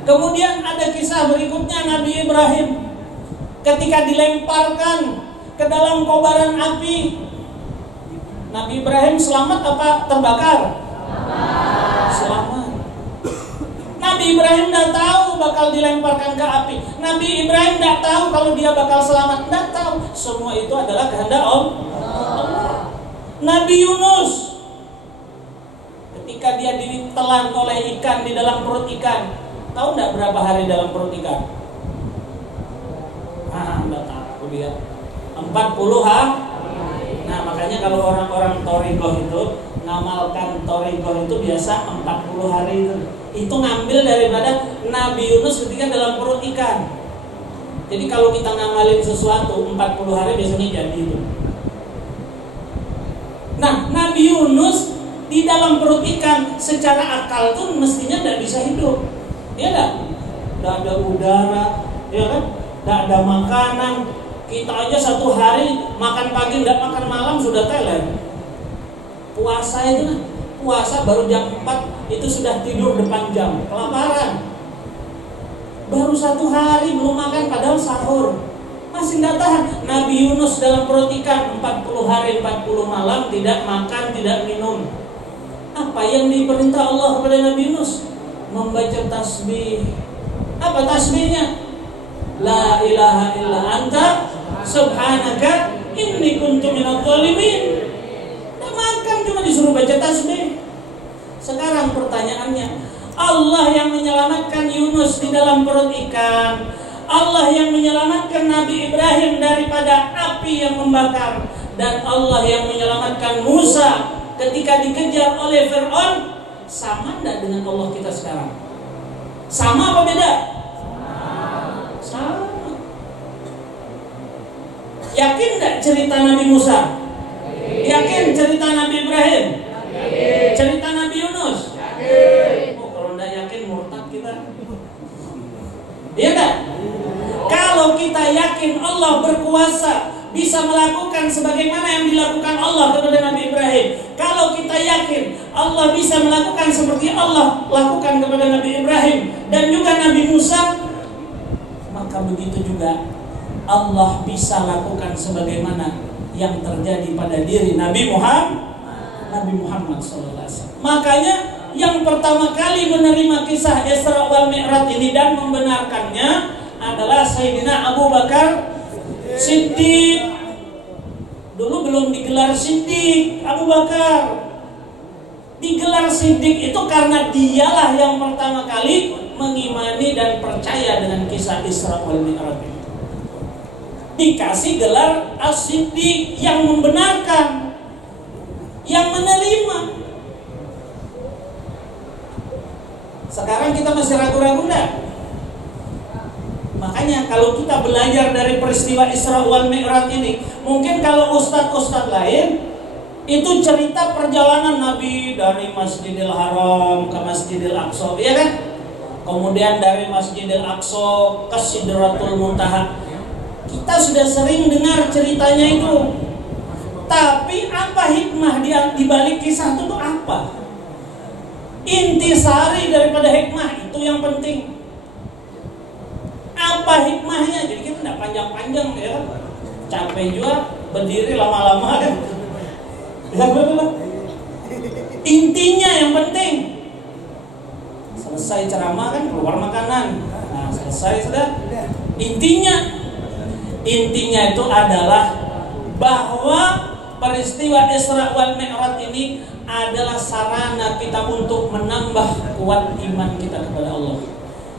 Kemudian ada kisah berikutnya Nabi Ibrahim ketika dilemparkan ke dalam kobaran api. Nabi Ibrahim selamat apa terbakar? Selamat. Nabi Ibrahim tidak tahu bakal dilemparkan ke api. Nabi Ibrahim tidak tahu kalau dia bakal selamat. Tidak tahu. Semua itu adalah kehendak Allah. Nabi Yunus, ketika dia ditelan oleh ikan di dalam perut ikan, tahu tidak berapa hari dalam perut ikan? Tidak tahu dia. 40 hari. Nah makanya kalau orang-orang Thoriqoh itu ngamalkan Thoriqoh itu biasa 40 hari itu. Itu ngambil daripada Nabi Yunus ketika dalam perut ikan. Jadi kalau kita ngamalin sesuatu 40 hari biasanya jadi itu. Nah Nabi Yunus di dalam perut ikan secara akal tuh mestinya tidak bisa hidup. Ya enggak? Tidak ada udara, ya kan? Tidak ada makanan. Kita aja satu hari makan pagi tidak makan malam sudah teler. Puasa itu kan, puasa baru jam 4 itu sudah tidur depan jam, kelaparan. Baru satu hari belum makan padahal sahur, masih tidak tahan. Nabi Yunus dalam perut ikan 40 hari 40 malam tidak makan, tidak minum. Apa yang diperintah Allah kepada Nabi Yunus? Membaca tasbih. Apa tasbihnya? La ilaha illa anta subhanaka inni kuntu minadh dhalimin. Tak makan cuma disuruh baca tasbih. Sekarang pertanyaannya, Allah yang menyelamatkan Yunus di dalam perut ikan, Allah yang menyelamatkan Nabi Ibrahim daripada api yang membakar, dan Allah yang menyelamatkan Musa ketika dikejar oleh Fir'aun, sama tidak dengan Allah kita sekarang? Sama apa beda? Sama. Yakin tidak cerita Nabi Musa? Yakin cerita Nabi Ibrahim? Cerita Nabi Yunus? Oh, kalau tidak yakin murtad kita. Iya tak? Kalau kita yakin Allah berkuasa, bisa melakukan sebagaimana yang dilakukan Allah kepada Nabi Ibrahim. Kalau kita yakin Allah bisa melakukan seperti Allah lakukan kepada Nabi Ibrahim dan juga Nabi Musa, maka begitu juga Allah bisa lakukan sebagaimana yang terjadi pada diri Nabi Muhammad SAW. Makanya yang pertama kali menerima kisah Isra wal Mi'raj ini dan membenarkannya adalah Sayyidina Abu Bakar Siddiq. Dulu belum digelar Siddiq, Abu Bakar. Digelar Siddiq itu karena dialah yang pertama kali mengimani dan percaya dengan kisah Isra wal Mi'raj. Dikasih gelar As-Siddiq, yang membenarkan, yang menerima. Sekarang kita masih ragu-ragu enggak? Makanya kalau kita belajar dari peristiwa Isra wal Mi'raj ini, mungkin kalau ustadz-ustadz lain itu cerita perjalanan Nabi dari Masjidil Haram ke Masjidil Aqsa, ya kan? Kemudian dari Masjidil Aqsa ke Sidratul Muntaha. Kita sudah sering dengar ceritanya itu. Tapi apa hikmah di balik kisah itu apa? Intisari daripada hikmah itu yang penting. Apa hikmahnya? Jadi kita tidak panjang-panjang ya. Capek juga berdiri lama-lama kan. Ya betul. Intinya yang penting. Selesai ceramah kan keluar makanan. Nah, selesai sudah. Intinya itu adalah bahwa peristiwa Isra wal Mi'raj ini adalah sarana kita untuk menambah kuat iman kita kepada Allah.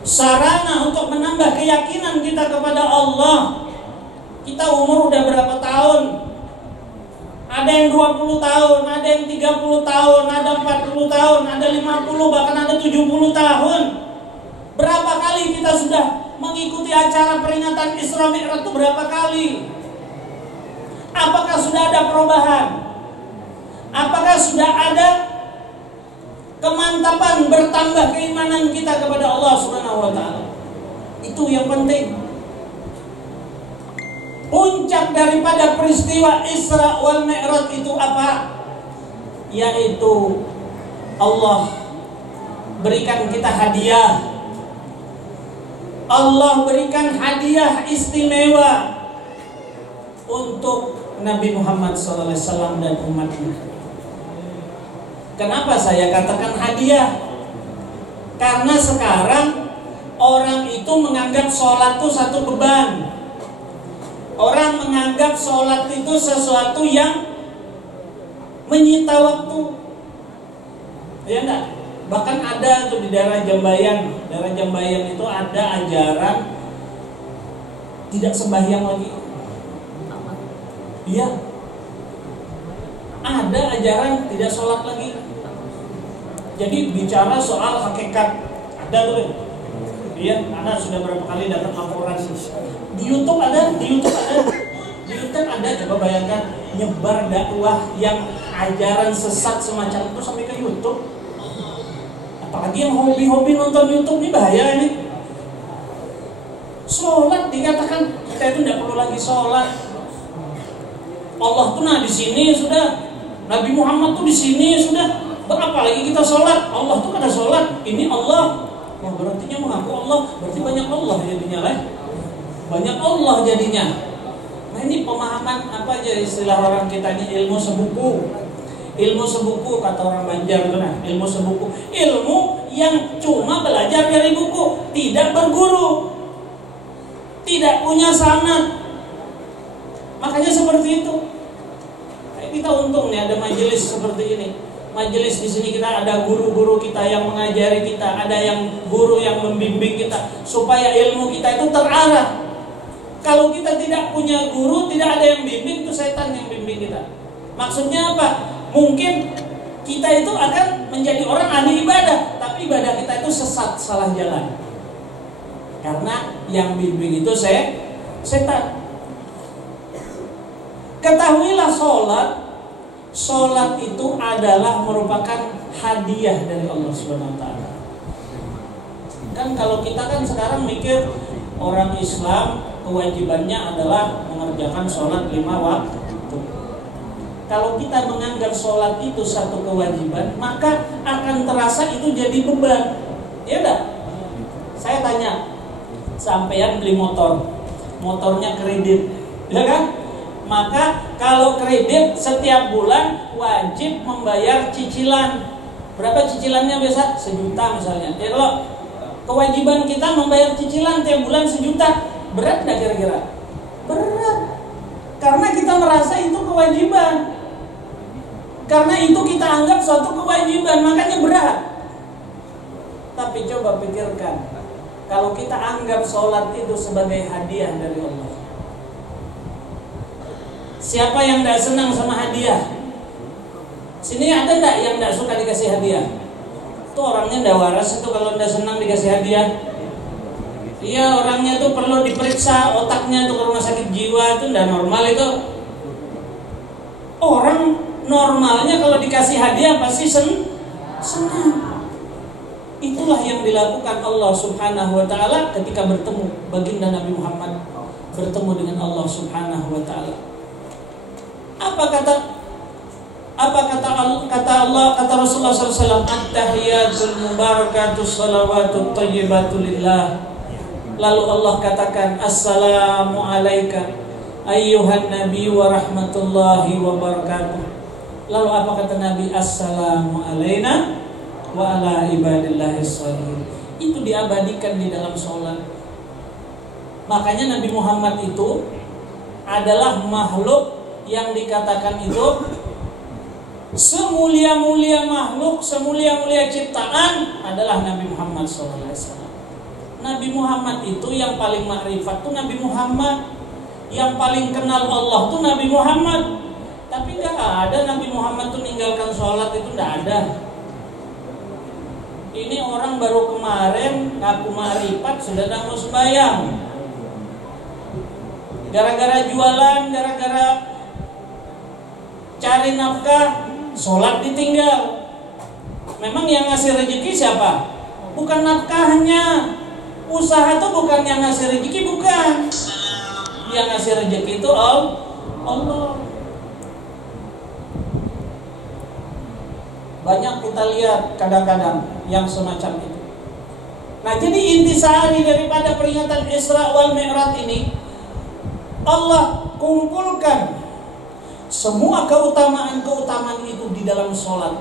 Sarana untuk menambah keyakinan kita kepada Allah. Kita umur udah berapa tahun? Ada yang 20 tahun, ada yang 30 tahun, ada 40 tahun, ada 50, bahkan ada 70 tahun. Berapa kali kita sudah mengikuti acara peringatan Isra Mi'raj itu berapa kali? Apakah sudah ada perubahan? Apakah sudah ada kemantapan, bertambah keimanan kita kepada Allah Subhanahu wa taala? Itu yang penting. Puncak daripada peristiwa Isra wal Mi'raj itu apa? Yaitu Allah berikan kita hadiah. Allah berikan hadiah istimewa untuk Nabi Muhammad SAW dan umatnya. Kenapa saya katakan hadiah? Karena sekarang orang itu menganggap sholat itu satu beban. Orang menganggap sholat itu sesuatu yang menyita waktu. Ya enggak? Bahkan ada tuh di daerah Jambayan. Daerah Jambayan itu ada ajaran tidak sembahyang lagi. Iya. Ada ajaran tidak sholat lagi. Jadi bicara soal hakikat. Ada tuh. Iya, Anda sudah berapa kali dapat laporan di YouTube ada, di YouTube ada, coba bayangkan nyebar dakwah yang ajaran sesat semacam itu sampai ke YouTube. Apalagi yang hobi-hobi nonton YouTube ini bahaya ini. Sholat dikatakan kita itu tidak perlu lagi sholat. Allah tuh di sini sudah, Nabi Muhammad tuh di sini sudah. Berapa lagi kita sholat? Allah tuh kada sholat. Ini Allah. Wah, berarti mengaku Allah, berarti banyak Allah jadinya lah. Banyak Allah jadinya. Nah ini pemahaman apa aja istilah orang kita ini, ilmu sebuku. Ilmu sebuku kata orang Banjar itu nah, ilmu sebuku. Ilmu yang cuma belajar dari buku, tidak berguru, tidak punya sanad. Makanya seperti itu. Kita untung nih ada majelis seperti ini. Majelis di sini kita ada guru-guru kita yang mengajari kita, ada yang guru yang membimbing kita supaya ilmu kita itu terarah. Kalau kita tidak punya guru, tidak ada yang bimbing, itu setan yang bimbing kita. Maksudnya apa? Mungkin kita itu akan menjadi orang ahli ibadah, tapi ibadah kita itu sesat, salah jalan. Karena yang bimbing itu setan. Ketahuilah sholat itu adalah merupakan hadiah dari Allah Subhanahu wa taala. Kan kalau kita kan sekarang mikir orang Islam kewajibannya adalah mengerjakan sholat 5 waktu. Kalau kita menganggap sholat itu satu kewajiban, maka akan terasa itu jadi beban. Ya udah. Saya tanya, sampean beli motornya kredit, ya kan? Maka kalau kredit setiap bulan wajib membayar cicilan. Berapa cicilannya biasa? 1 juta misalnya. Ya kalau kewajiban kita membayar cicilan tiap bulan 1 juta, berat nggak kira-kira? Berat. Karena kita merasa itu kewajiban. Karena itu kita anggap suatu kewajiban, makanya berat. Tapi coba pikirkan, kalau kita anggap sholat itu sebagai hadiah dari Allah. Siapa yang tidak senang sama hadiah? Sini ada tidak yang tidak suka dikasih hadiah? Itu orangnya tidak waras itu kalau tidak senang dikasih hadiah. Iya, orangnya itu perlu diperiksa otaknya itu ke rumah sakit jiwa, itu tidak normal itu. Orang normalnya kalau dikasih hadiah pasti senang. Itulah yang dilakukan Allah Subhanahu wa taala ketika bertemu baginda Nabi Muhammad bertemu dengan Allah Subhanahu wa taala. Apa kata Allah, kata Rasulullah SAW, at-tahiyatul mubarakatus salawatut thayyibatu lillah. Lalu Allah katakan, assalamu alayka ayyuhan nabi wa rahmatullahi wa barakatuh. Lalu apa kata Nabi? Assalamu alayna wa ala ibadillahi sholihin. Itu diabadikan di dalam sholat. Makanya Nabi Muhammad itu adalah makhluk yang dikatakan itu semulia-mulia makhluk, semulia-mulia ciptaan adalah Nabi Muhammad SAW. Nabi Muhammad itu yang paling makrifat tuh Nabi Muhammad, yang paling kenal Allah tuh Nabi Muhammad. Tapi nggak ada Nabi Muhammad tuh ninggalkan sholat, itu nggak ada. Ini orang baru kemarin ngaku makrifat sudah nggak mau sembahyang. Gara-gara jualan, gara-gara cari nafkah, sholat ditinggal. Memang yang ngasih rezeki siapa? Bukan nafkahnya. Usaha itu bukan yang ngasih rezeki, bukan. Yang ngasih rezeki itu Allah. Banyak kita lihat kadang-kadang yang semacam itu. Nah, jadi intisari daripada peringatan Isra wal Mi'raj ini, Allah kumpulkan semua keutamaan-keutamaan itu di dalam sholat.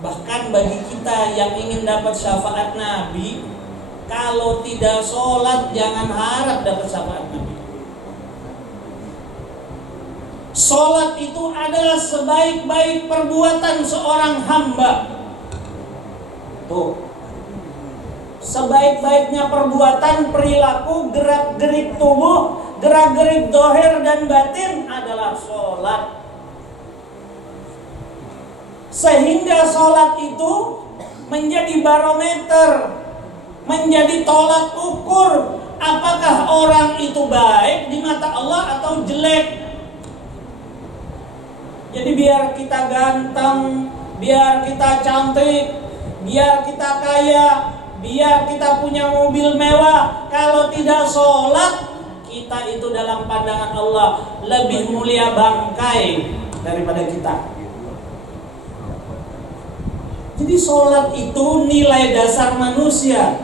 Bahkan bagi kita yang ingin dapat syafaat Nabi, kalau tidak sholat jangan harap dapat syafaat Nabi. Sholat itu adalah sebaik-baik perbuatan seorang hamba. Tuh, sebaik-baiknya perbuatan, perilaku, gerak-gerik tubuh, gerak-gerik zahir dan batin adalah sholat. Sehingga sholat itu menjadi barometer, menjadi tolak ukur apakah orang itu baik di mata Allah atau jelek. Jadi biar kita ganteng, biar kita cantik, biar kita kaya, biar kita punya mobil mewah, kalau tidak sholat, kita itu dalam pandangan Allah lebih mulia bangkai daripada kita. Jadi sholat itu nilai dasar manusia.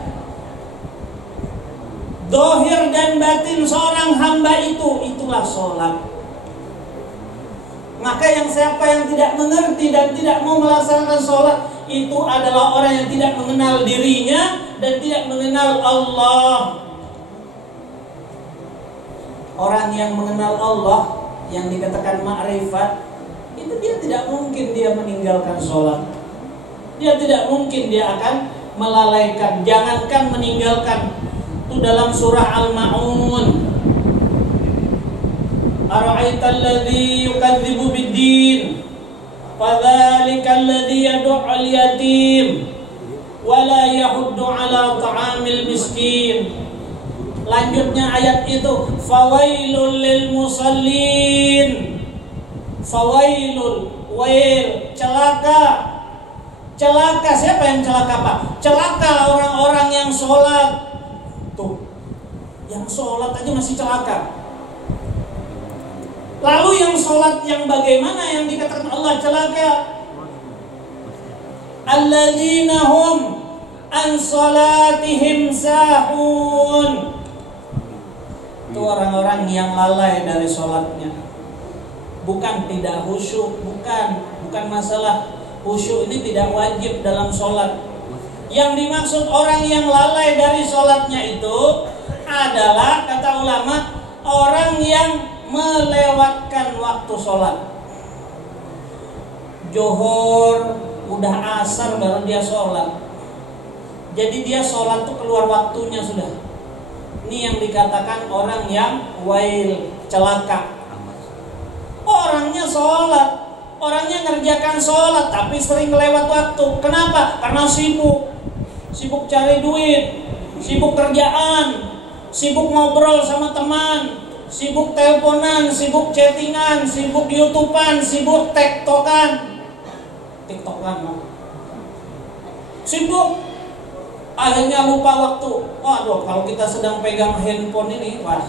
Zahir dan batin seorang hamba itulah sholat. Maka siapa yang tidak mengerti dan tidak mau melaksanakan sholat, itu adalah orang yang tidak mengenal dirinya dan tidak mengenal Allah. Orang yang mengenal Allah, yang dikatakan ma'rifat, itu dia tidak mungkin dia meninggalkan sholat. Dia tidak mungkin dia akan melalaikan, jangankan meninggalkan. Itu dalam surah Al-Ma'un. Ara'aital ladzi yukadzibu bid-din, fadzalikal ladzi yad'ul yatim wa la yahuddu 'ala ta'amil miskin. Lanjutnya ayat itu, fawailul lil musallin. Fawailul, wail, celaka. Celaka, siapa yang celaka Pak? Celaka orang-orang yang sholat. Tuh, yang sholat aja masih celaka. Lalu yang sholat yang bagaimana yang dikatakan Allah celaka? Alladzina hum an sholatihim sahun. Itu orang-orang yang lalai dari sholatnya. Bukan tidak khusyuk, bukan masalah khusyuk ini tidak wajib dalam sholat. Yang dimaksud orang yang lalai dari sholatnya itu adalah, kata ulama, orang yang melewatkan waktu sholat. Zuhur, udah asar baru dia sholat. Jadi dia sholat tuh keluar waktunya sudah. Ini yang dikatakan orang yang wail, celaka. Orangnya sholat, orangnya ngerjakan sholat, tapi sering lewat waktu. Kenapa? Karena sibuk cari duit, sibuk kerjaan, sibuk ngobrol sama teman, sibuk teleponan, sibuk chattingan, sibuk YouTubean, sibuk tiktokan, sibuk. Akhirnya lupa waktu. Waduh, kalau kita sedang pegang handphone ini, wah,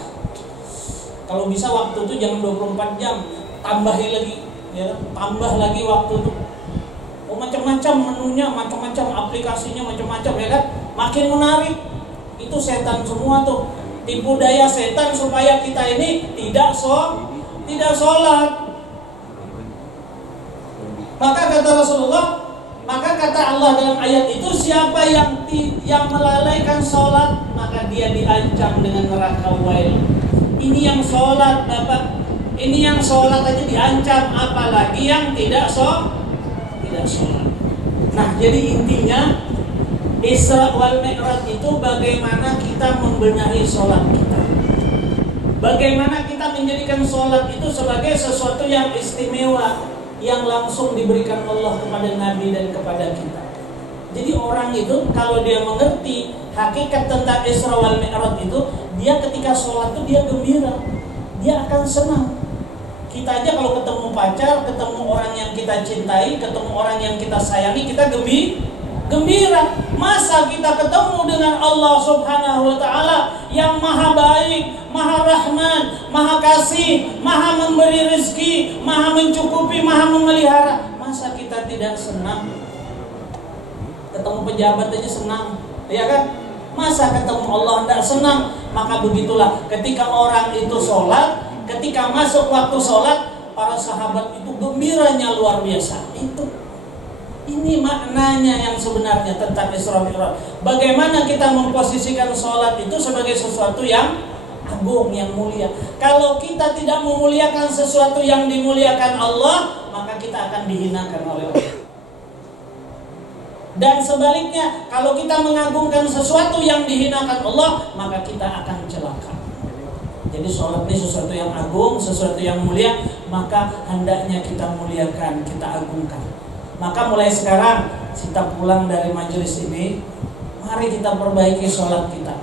kalau bisa waktu itu jangan 24 jam, tambahin lagi, ya, tambah lagi waktu itu. Oh, macam-macam menunya, macam-macam aplikasinya, macam-macam, ya kan? Makin menarik. Itu setan semua tuh. Tipu daya setan supaya kita ini tidak sholat. Maka kata Rasulullah, maka kata Allah dalam ayat itu, siapa yang melalaikan sholat, maka dia diancam dengan neraka wail. Ini yang sholat Bapak, ini yang sholat aja diancam, apalagi yang tidak sholat. Nah, jadi intinya Isra wal Mi'raj itu bagaimana kita membenahi sholat kita, bagaimana kita menjadikan sholat itu sebagai sesuatu yang istimewa, yang langsung diberikan Allah kepada Nabi dan kepada kita. Jadi orang itu kalau dia mengerti hakikat tentang Isra wal Mi'raj itu, dia ketika sholat itu dia gembira, dia akan senang. Kita aja kalau ketemu pacar, ketemu orang yang kita cintai, ketemu orang yang kita sayangi, kita gembira. Masa kita ketemu dengan Allah Subhanahu wa Ta'ala yang Maha Baik, Maha Rahman, Maha Kasih, Maha memberi rezeki, Maha mencukupi, Maha memelihara. Masa kita tidak senang? Ketemu pejabat aja senang, ya kan? Masa ketemu Allah tidak senang? Maka begitulah ketika orang itu sholat, ketika masuk waktu sholat, para sahabat itu gembiranya luar biasa. Ini maknanya yang sebenarnya tentang Isra Mi'raj. Bagaimana kita memposisikan sholat itu sebagai sesuatu yang agung, yang mulia. Kalau kita tidak memuliakan sesuatu yang dimuliakan Allah, maka kita akan dihinakan oleh Allah. Dan sebaliknya, kalau kita mengagungkan sesuatu yang dihinakan Allah, maka kita akan celaka. Jadi sholat ini sesuatu yang agung, sesuatu yang mulia, maka hendaknya kita muliakan, kita agungkan. Maka mulai sekarang kita pulang dari majelis ini, mari kita perbaiki sholat kita,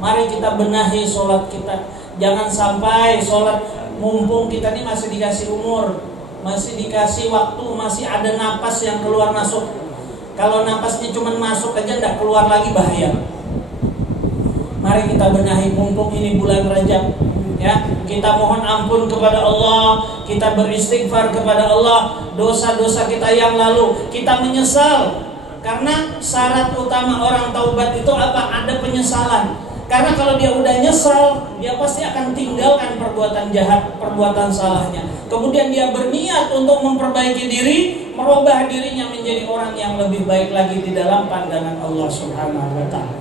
mari kita benahi sholat kita. Jangan sampai sholat, mumpung kita ini masih dikasih umur, masih dikasih waktu, masih ada napas yang keluar masuk. Kalau napasnya cuma masuk aja tidak keluar lagi, bahaya. Mari kita benahi, mumpung ini bulan Rajab, ya, kita mohon ampun kepada Allah, kita beristighfar kepada Allah, dosa-dosa kita yang lalu, kita menyesal. Karena syarat utama orang taubat itu apa? Ada penyesalan. Karena kalau dia udah nyesal, dia pasti akan tinggalkan perbuatan jahat, perbuatan salahnya. Kemudian dia berniat untuk memperbaiki diri, merubah dirinya menjadi orang yang lebih baik lagi di dalam pandangan Allah Subhanahu wa Ta'ala.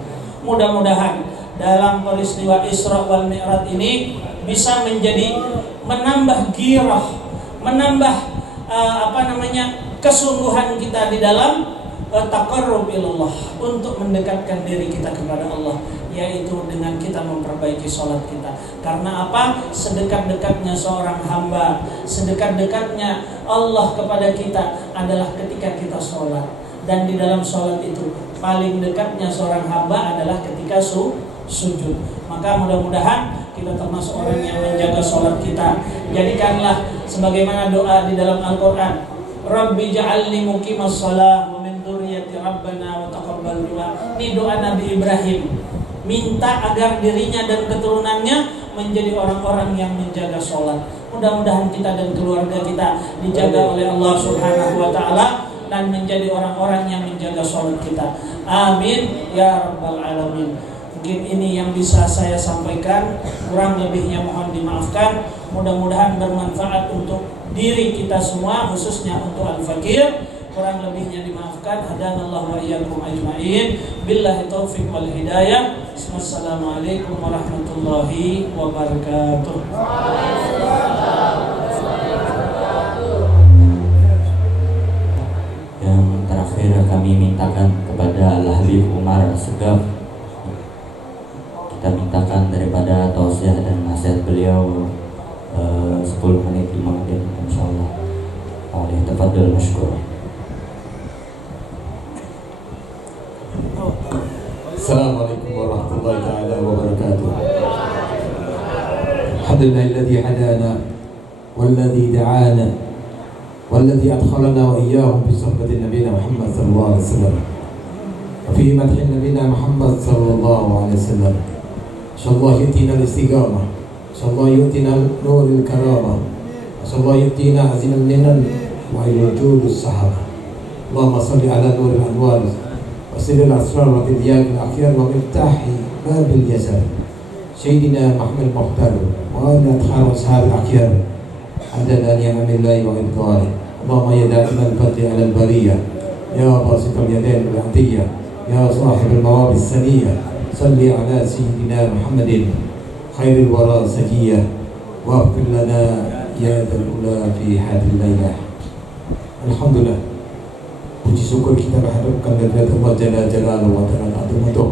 Mudah-mudahan dalam peristiwa Isra wal Mi'raj ini bisa menjadi menambah girah, menambah kesungguhan kita di dalam taqarrub ilallah, untuk mendekatkan diri kita kepada Allah, yaitu dengan kita memperbaiki sholat kita. Karena apa? Sedekat-dekatnya seorang hamba, sedekat-dekatnya Allah kepada kita adalah ketika kita sholat. Dan di dalam sholat itu paling dekatnya seorang hamba adalah ketika sujud. Maka mudah-mudahan kita termasuk orang yang menjaga sholat kita. Jadikanlah sebagaimana doa di dalam Al-Quran, Rabbi ja'alni muqimas shalah wa min dzurriyyati rabbana wa taqabbal du'a. Ini doa Nabi Ibrahim, minta agar dirinya dan keturunannya menjadi orang-orang yang menjaga sholat. Mudah-mudahan kita dan keluarga kita dijaga oleh Allah Subhanahu wa Ta'ala dan menjadi orang-orang yang menjaga sholat kita. Amin ya rabbal alamin. Mungkin ini yang bisa saya sampaikan, kurang lebihnya mohon dimaafkan. Mudah-mudahan bermanfaat untuk diri kita semua, khususnya untuk al-fakir. Kurang lebihnya dimaafkan. Hadanallahu wa iyyakum ajma'in. Billahi taufiq wal hidayah. Wassalamualaikum warahmatullahi wabarakatuh. Yang terakhir kami mintakan kepada Al-Habib Umar Segaf, kita mintakan daripada tausiah dan nasihat beliau 10 menit 5 menit insyaallah. Oleh tafadhol masykur. Assalamualaikum warahmatullahi taala wabarakatuh. Alhamdulillahilladzi hadana walladzi da'ana walladzi adkhalana wa iyyahum fi suhbati nabiyina Muhammad sallallahu alaihi wasallam wa fi madhi nabiyina Muhammad sallallahu alaihi wasallam. Insyaallah yu'tina al-istiqamah, insyaallah yu'tina nurul karamah, insyaallah yu'tina azinal minan wa ilujudus sahabah. Allahumma shalli ala nuril anwar وسر الأسرار وتبيان الأخيار ومفتاح باب الجزاء سيدنا محمد المختار وأن أدخل أصحاب الأخيار عددا نعم الله وإبطاله. اللهم يا دائم الفضل على البرية، يا باسط اليدين بالعطية، يا صاحب المواهب السنية، صل على سيدنا محمد khairil wara sajiyah waghfir lana ya dzal ula fi hadhihi lailah. Alhamdulillah, puji syukur kita menghadapkan kehadirat Allah Jalla Jalaluhu wa Ta'ala Azimatuh.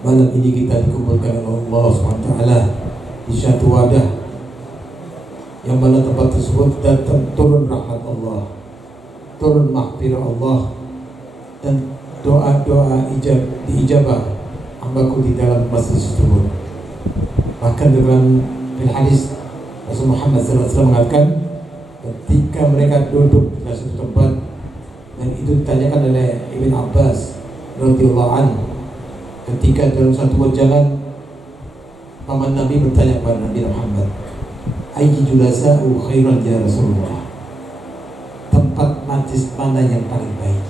Malam ini kita dikumpulkan oleh Allah SWT di satu wadah yang mana tempat tersebut datang turun rahmat Allah, turun maghfirah Allah, dan doa-doa diijabah hambaku di dalam masjid tersebut. Bahkan dalam hadis Rasul Muhammad SAW mengatakan, ketika mereka duduk di satu tempat, dan itu ditanyakan oleh Ibn Abbas radhiyallahu anhu, ketika dalam satu jalan paman Nabi bertanya kepada Nabi Muhammad, ayyi julasa'u khairan ya Rasulullah, tempat majlis mana yang paling baik?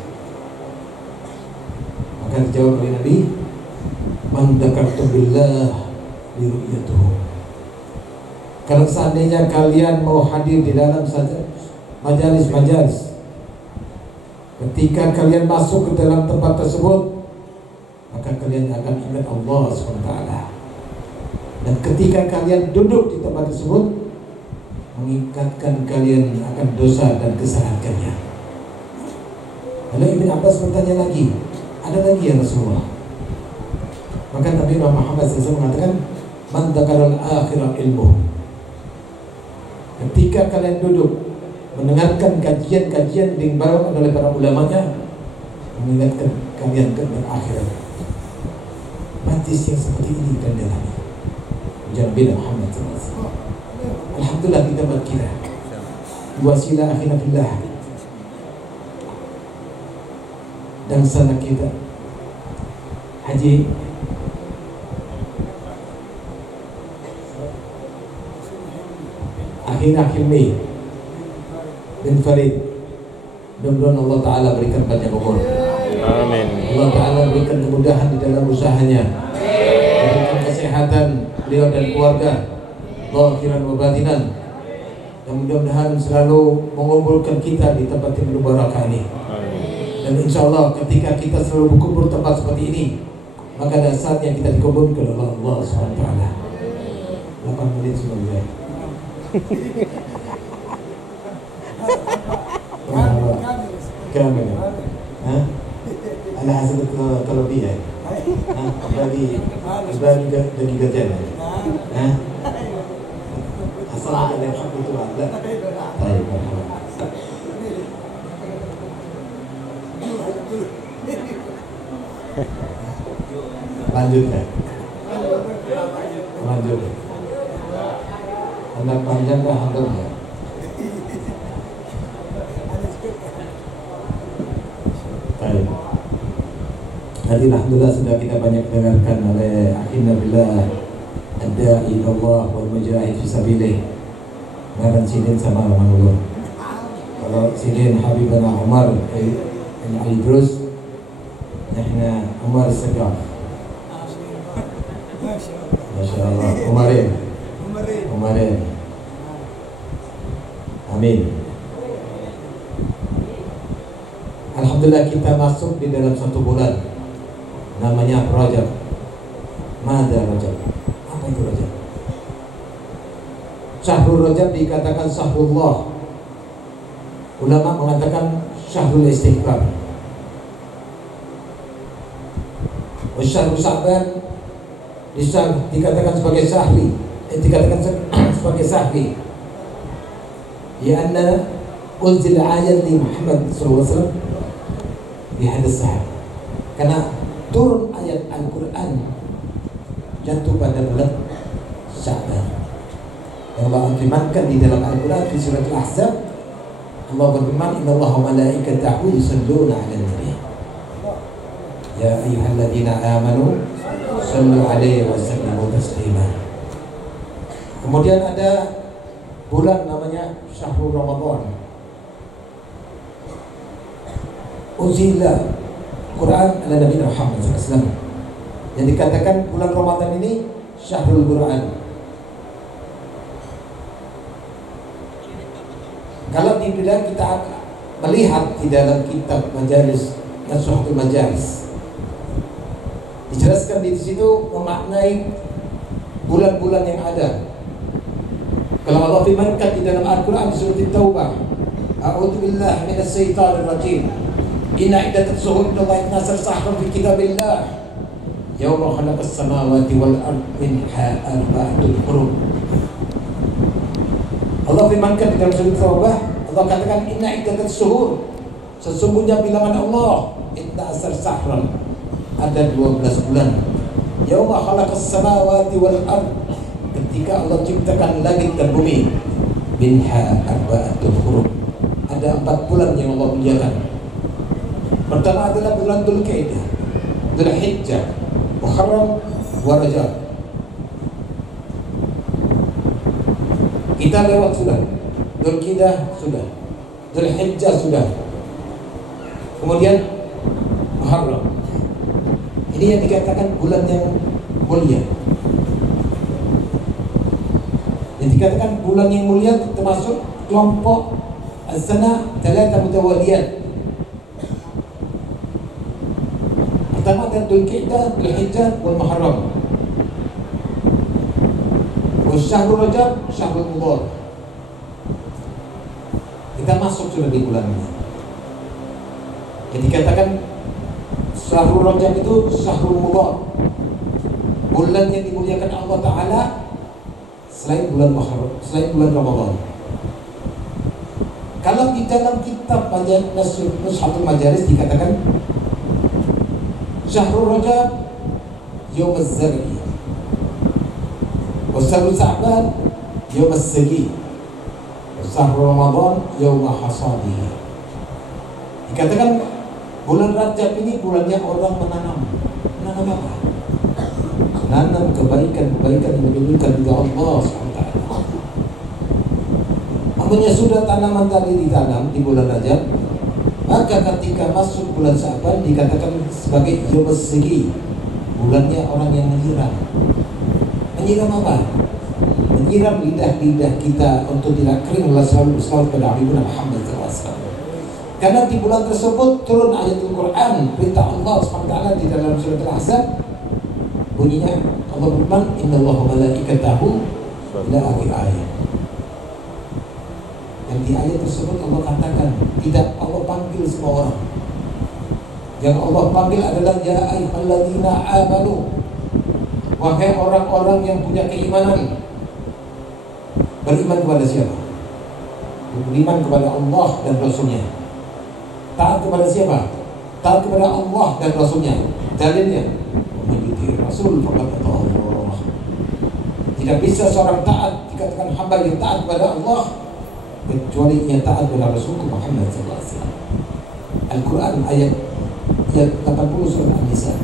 Maka dijawab oleh Nabi, man dzakartu billah li ru'yatuhu. Kalau seandainya kalian mau hadir di dalam saja majalis-majalis, ketika kalian masuk ke dalam tempat tersebut, maka kalian akan ingat Allah SWT. Dan ketika kalian duduk di tempat tersebut, mengingatkan kalian akan dosa dan kesalahan kalian. Lalu Ibn Abbas bertanya lagi, ada lagi ya Rasulullah? Maka Nabi Muhammad SAW mengatakan, man dzakaral akhirah ilmu. Ketika kalian duduk mendengarkan kajian-kajian yang dibawakan oleh para ulamanya, mengingatkan kalian tentang akhirat. Majlis yang seperti ini kan dalam Nabi Muhammad SAW. Alhamdulillah kita berkira wasilah akhina billah, dan sana kita Haji Akhir Mei bin Farid, mudah-mudahan Allah Ta'ala berikan banyak umur. Amin. Allah Ta'ala berikan kemudahan di dalam usahanya, berikan kesehatan beliau dan keluarga, zahiran wa batinan, dan mudah-mudahan selalu mengumpulkan kita di tempat yang penuh barakah ini. Dan insya Allah ketika kita selalu berkumpul tempat seperti ini, maka ada saatnya kita dikumpulkan oleh Allah SWT. 8 menit sebelumnya. Kamera. Ana hasil terlebih ya. Bagi gajian. Asal ada yang hak itu ada. Baik. Lanjut. Anak panjang dah hampir ya. Baik. Tadi alhamdulillah sudah kita banyak dengarkan oleh akhina billah ad-da'i Allah wal mujahid fi sabilillah. Ngaran Sidin sama Manulur. Kalau Sidin Habibana Umar Al-Idrus, nahna Umar Segaf. Masya Allah. Umarin. Amin. Alhamdulillah kita masuk di dalam satu bulan namanya Rajab. Mada Rajab? Apa itu Rajab? Syahrul Rajab dikatakan Syahrullah. Ulama mengatakan Syahrul Istighfar. Syahrul Sa'ban dikatakan sebagai Syahri. Dikatakan sebagai Sahbi. Ya anna unzil ayat li Muhammad SAW di hadis sahih. Karena turun ayat Al-Quran jatuh pada bulan Sya'ban. Yang Allah firmankan di dalam Al-Quran di surat Al-Ahzab, Allah berfirman, innallaha wa malaikatahu yusholluna 'alan nabi. Ya ayyuhalladzina amanu shallu 'alaihi wa sallimu taslima. Kemudian ada bulan namanya Syahrul Ramadan. Uzila Quran ala Nabi Muhammad SAW. Yang dikatakan bulan Ramadan ini Syahrul Quran. Kalau dibilang kita melihat di dalam kitab majalis Nasuhatul Majalis, dijelaskan di situ memaknai bulan-bulan yang ada. Kalau Allah firmankan di dalam Al-Quran di surat At-Taubah, A'udzu billahi minas syaitonir rajim. Inna iddatas syuhuri 12 syahran fi kitabillah. Yauma khalaqas samawati wal ardi minha arba'atul hurum. Allah firmankan di dalam surat At-Taubah, Allah katakan inna iddatas syuhur, sesungguhnya bilangan Allah, inna syahran, ada 12 bulan. Yauma khalaqas samawati wal ardi, ketika Allah ciptakan langit dan bumi, minha arba'atul hurum, ada 4 bulan yang Allah muliakan. Pertama adalah bulan Dzulqa'dah, Dzulhijjah, Muharram, wa Rajab. Kita lewat sudah, Dzulqa'dah sudah, Dzulhijjah sudah, kemudian Muharram. Ini yang dikatakan bulan yang mulia. Yang dikatakan bulan yang mulia termasuk kelompok as-sana thalatha mutawaliyat. Pertama adalah Dzulqa'dah, Dzulhijjah, wal Muharram. Wa syahrul Rajab, syahrul Mudhar. Kita masuk sudah di bulan ini. Yang dikatakan syahrul Rajab itu syahrul Mudhar, bulan yang dimuliakan Allah Ta'ala selain bulan Muharram, selain bulan Ramadan. Kalau di dalam kitab Nushatul Majalis dikatakan syahrul Rajab Yawm az-Zar'i, wa syahrul Sa'ban Yawm as-Sagi, wa syahrul Ramadan Yawm hasadihi. Dikatakan bulan Rajab ini bulannya orang menanam. Menanam apa? Menanam kebaikan-kebaikan yang menunjukkan kepada Allah SWT. Namunnya sudah tanaman tadi ditanam di bulan Rajab, maka ketika masuk bulan Sa'ban dikatakan sebagai Yawm as-Sagi, bulannya orang yang menyiram. Menyiram apa? Menyiram lidah-lidah kita untuk tidak kering selalu pada Nabi Muhammad SAW. Karena di bulan tersebut turun ayat Al-Quran, perintah Allah SWT di dalam surat Al-Ahzab, bunyinya Allah berfirman, innallaha wa malaikatahu ila akhir ayat. Dan di ayat tersebut Allah katakan, tidak Allah panggil semua orang. Yang Allah panggil adalah ya ayyuhalladzina amanu, wahai orang-orang yang punya keimanan. Beriman kepada siapa? Beriman kepada Allah dan Rasulnya. Taat kepada siapa? Taat kepada Allah dan Rasulnya. Dalilnya, mengikuti Rasul faqad Allah. Tidak bisa seorang taat dikatakan hamba yang taat kepada Allah kecuali ia taat kepada Rasul Muhammad SAW. Al-Quran ayat 80 surat An-Nisa.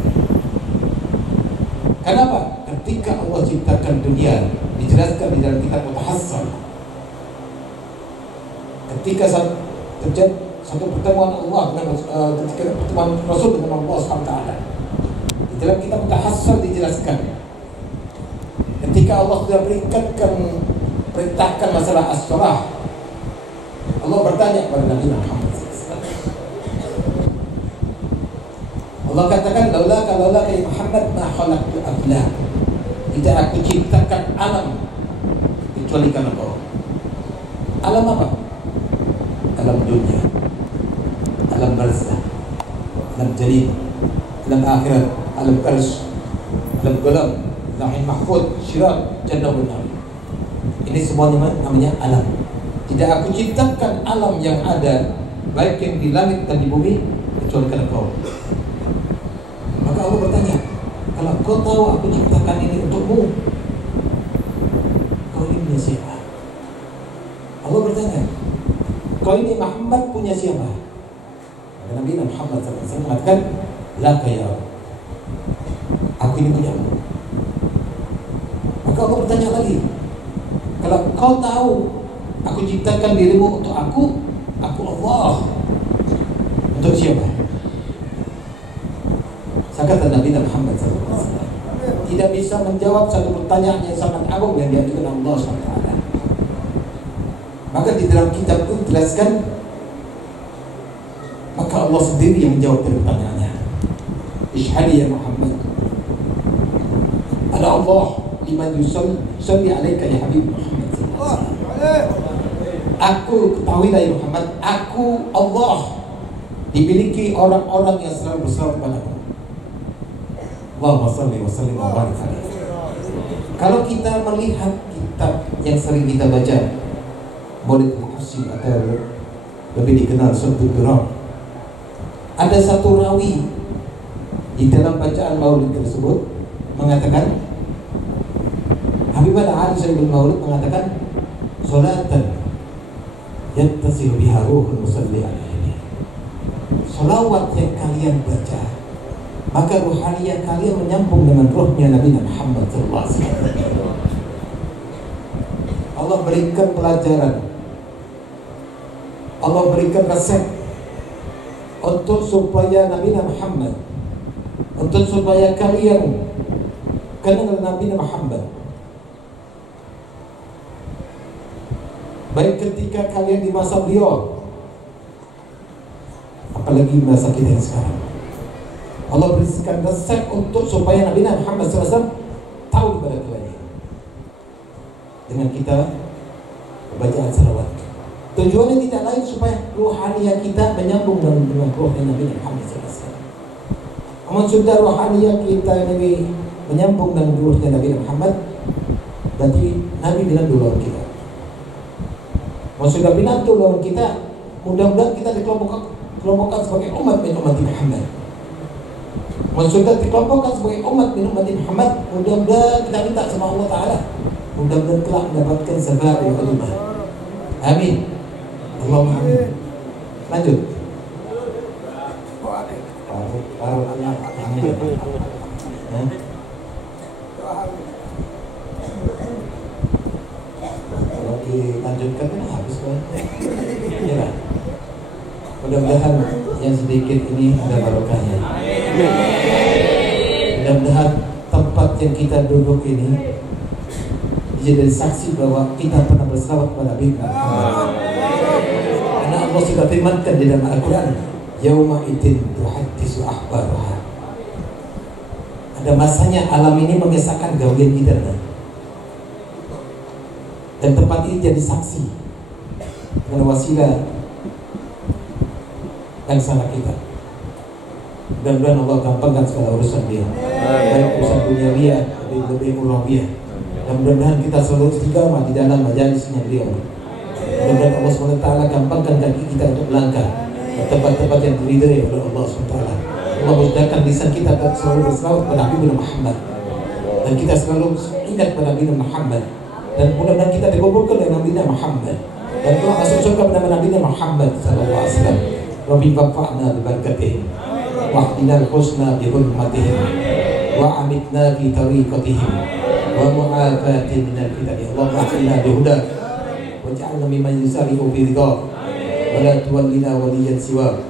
Kenapa? Ketika Allah ciptakan dunia, dijelaskan di dalam kitab Mutahassal. Ketika terjadi satu pertemuan Allah dengan ketika pertemuan Rasul dengan Allah SWT, di dalam kitab Mutahassal dijelaskan ketika Allah sudah perintahkan masalah as-salah, Allah bertanya kepada Nabi Muhammad SAW. Allah katakan laula ya Muhammad ma khalaqtu aflak, tidak aku ciptakan alam kecuali karena kau. Alam apa? Alam dunia, alam barzah, alam jalil, alam akhirat, alam kars, alam qalam, lauhul mahfuz, syirat, jannah wa nar. Ini semuanya namanya alam. Tidak aku ciptakan alam yang ada baik yang di langit dan di bumi kecuali karena kau. Maka Allah bertanya, kalau kau tahu aku ciptakan ini untukmu, kau ini punya siapa? Allah bertanya, kau ini Muhammad punya siapa? Maka Nabi Muhammad SAW mengatakan, laka ya Rabb, aku ini punyamu. Maka Allah bertanya lagi, kalau kau tahu aku ciptakan dirimu untuk aku Allah, untuk siapa? Kata Nabi Muhammad SAW tidak bisa menjawab satu pertanyaan yang sangat agung yang diajukan Allah SWT. Maka di dalam kitab itu dijelaskan, maka Allah sendiri yang menjawab pertanyaannya. Ishhadi ya Muhammad, ada Allah liman yusalli alaika ya Habib Muhammad sallallahu alaihi wasallam. Aku ketahuilah ya Muhammad, aku Allah dimiliki orang-orang yang selalu bersalawat padamu. Allahumma shalli wa sallim wa barik alaihi. Kalau kita melihat kitab yang sering kita baca, Maulid Al-Qudsi atau lebih dikenal Sabtu Durrah, ada satu rawi di dalam bacaan Maulid tersebut mengatakan, Habibana Ali Sayyidul Maulid mengatakan, salatan yattasil biha ruhul musalli alaihi. Salawat yang kalian baca, maka ruhaniyah kalian menyambung dengan rohnya Nabi Muhammad SAW. Allah berikan pelajaran, Allah berikan resep untuk supaya Nabi Muhammad, untuk supaya kalian kenal Nabi Muhammad. Baik ketika kalian di masa beliau, apalagi masa kita yang sekarang. Allah berikan resep untuk supaya Nabi Muhammad SAW tahu kepada kalian dengan kita bacaan salawat. Tujuannya tidak lain supaya ruhaniyah kita menyambung dengan ruhnya Nabi Muhammad SAW. Namun sudah ruhaniyah kita ini menyambung dengan ruhnya Nabi Muhammad, berarti Nabi bilang dulu kita. Kalau sudah binatu lawan kita, mudah-mudahan kita dikelompokkan sebagai umat min umat Muhammad. Kalau sudah dikelompokkan sebagai umat min umat Muhammad, mudah-mudahan kita minta sama Allah Ta'ala, mudah-mudahan kelak mendapatkan syafaat yang kalimah. Amin. Allahumma amin. Lanjut. Kalau dilanjutkan kan habis kan? Ya. Mudah-mudahan yang sedikit ini ada barokahnya. Mudah-mudahan tempat yang kita duduk ini jadi saksi bahwa kita pernah bersalawat kepada Nabi Muhammad. Karena Allah sudah firmankan di dalam Al-Quran, yauma idzin tuhaddisu akhbaraha. Ada masanya alam ini mengesahkan gawean kita, dan tempat ini jadi saksi dengan wasilah yang salah kita. Mudah-mudahan Allah gampangkan segala urusan dia, baik urusan duniawiah lebih ulawiyah. Dan mudah-mudahan kita selalu istiqamah di dalam majalisnya beliau. Mudah-mudahan Allah SWT gampangkan kaki kita untuk melangkah ke tempat-tempat yang diridhai oleh Allah SWT. Allah mudahkan lisan kita selalu berselawat pada Nabi Muhammad, dan kita selalu ingat pada Nabi Muhammad, dan mudah-mudahan kita dikumpulkan dengan Nabi Muhammad, dan telah masuk surga pada Nabi Muhammad SAW. Rabbi fa'na bi barakatihim wa ahdina al-husna bi hurmatihim wa amitna fi tariqatihim wa mu'afati min al-fitani. Allahumma ahdina bi hudak waj'alna mimman yusari'u fi ridhak wa la tuwallina waliyan siwak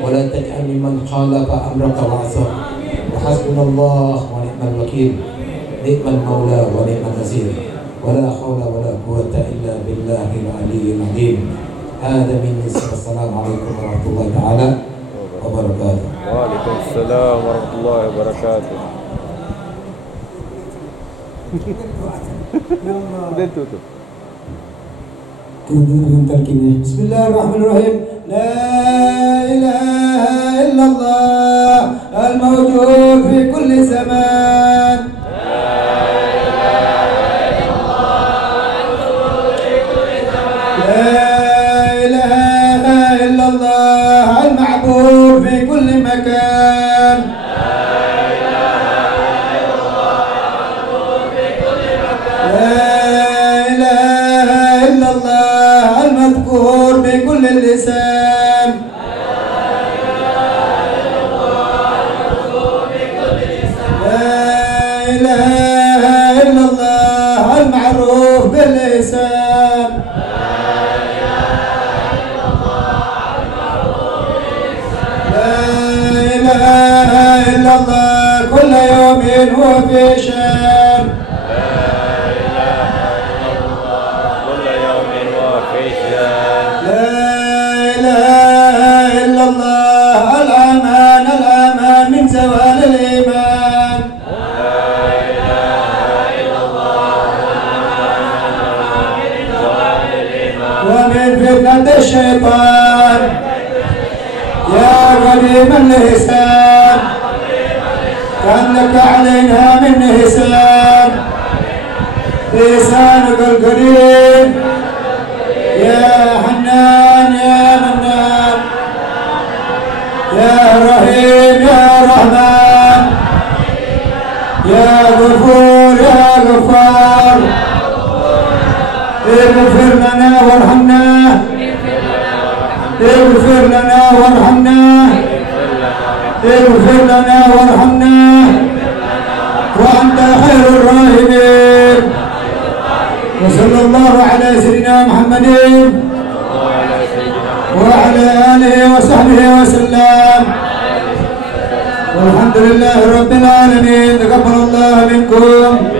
wa la taj'al mimman khalafa amraka wa 'asar. Wa hasbunallahu wa ni'mal wakeel, ni'mal maula wa ni'mal nasir. ولا حول ولا قوة إلا بالله العلي العظيم. هذا مني. السلام عليكم ورحمة الله تعالى وبركاته. وعليكم السلام ورحمة الله وبركاته. Bismillahirrahmanirrahim. La ilaha illallah al-mawjud fi kulli zaman. في كل مكان. لا إله إلا الله المذكور بكل اللسان. لا الشيطان يا قديم الإحسان كان لك علينا من إحسان لسانك الكريم يا حنان يا منان يا رحيم يا رحمن يا غفور يا غفار اغفر لنا وارحمنا اغفر لنا وارحمنا اغفر لنا وارحمنا وأنت خير الراحمين وصلى الله على سيدنا محمد وعلى آله وصحبه وسلم والحمد لله رب العالمين تقبل الله منكم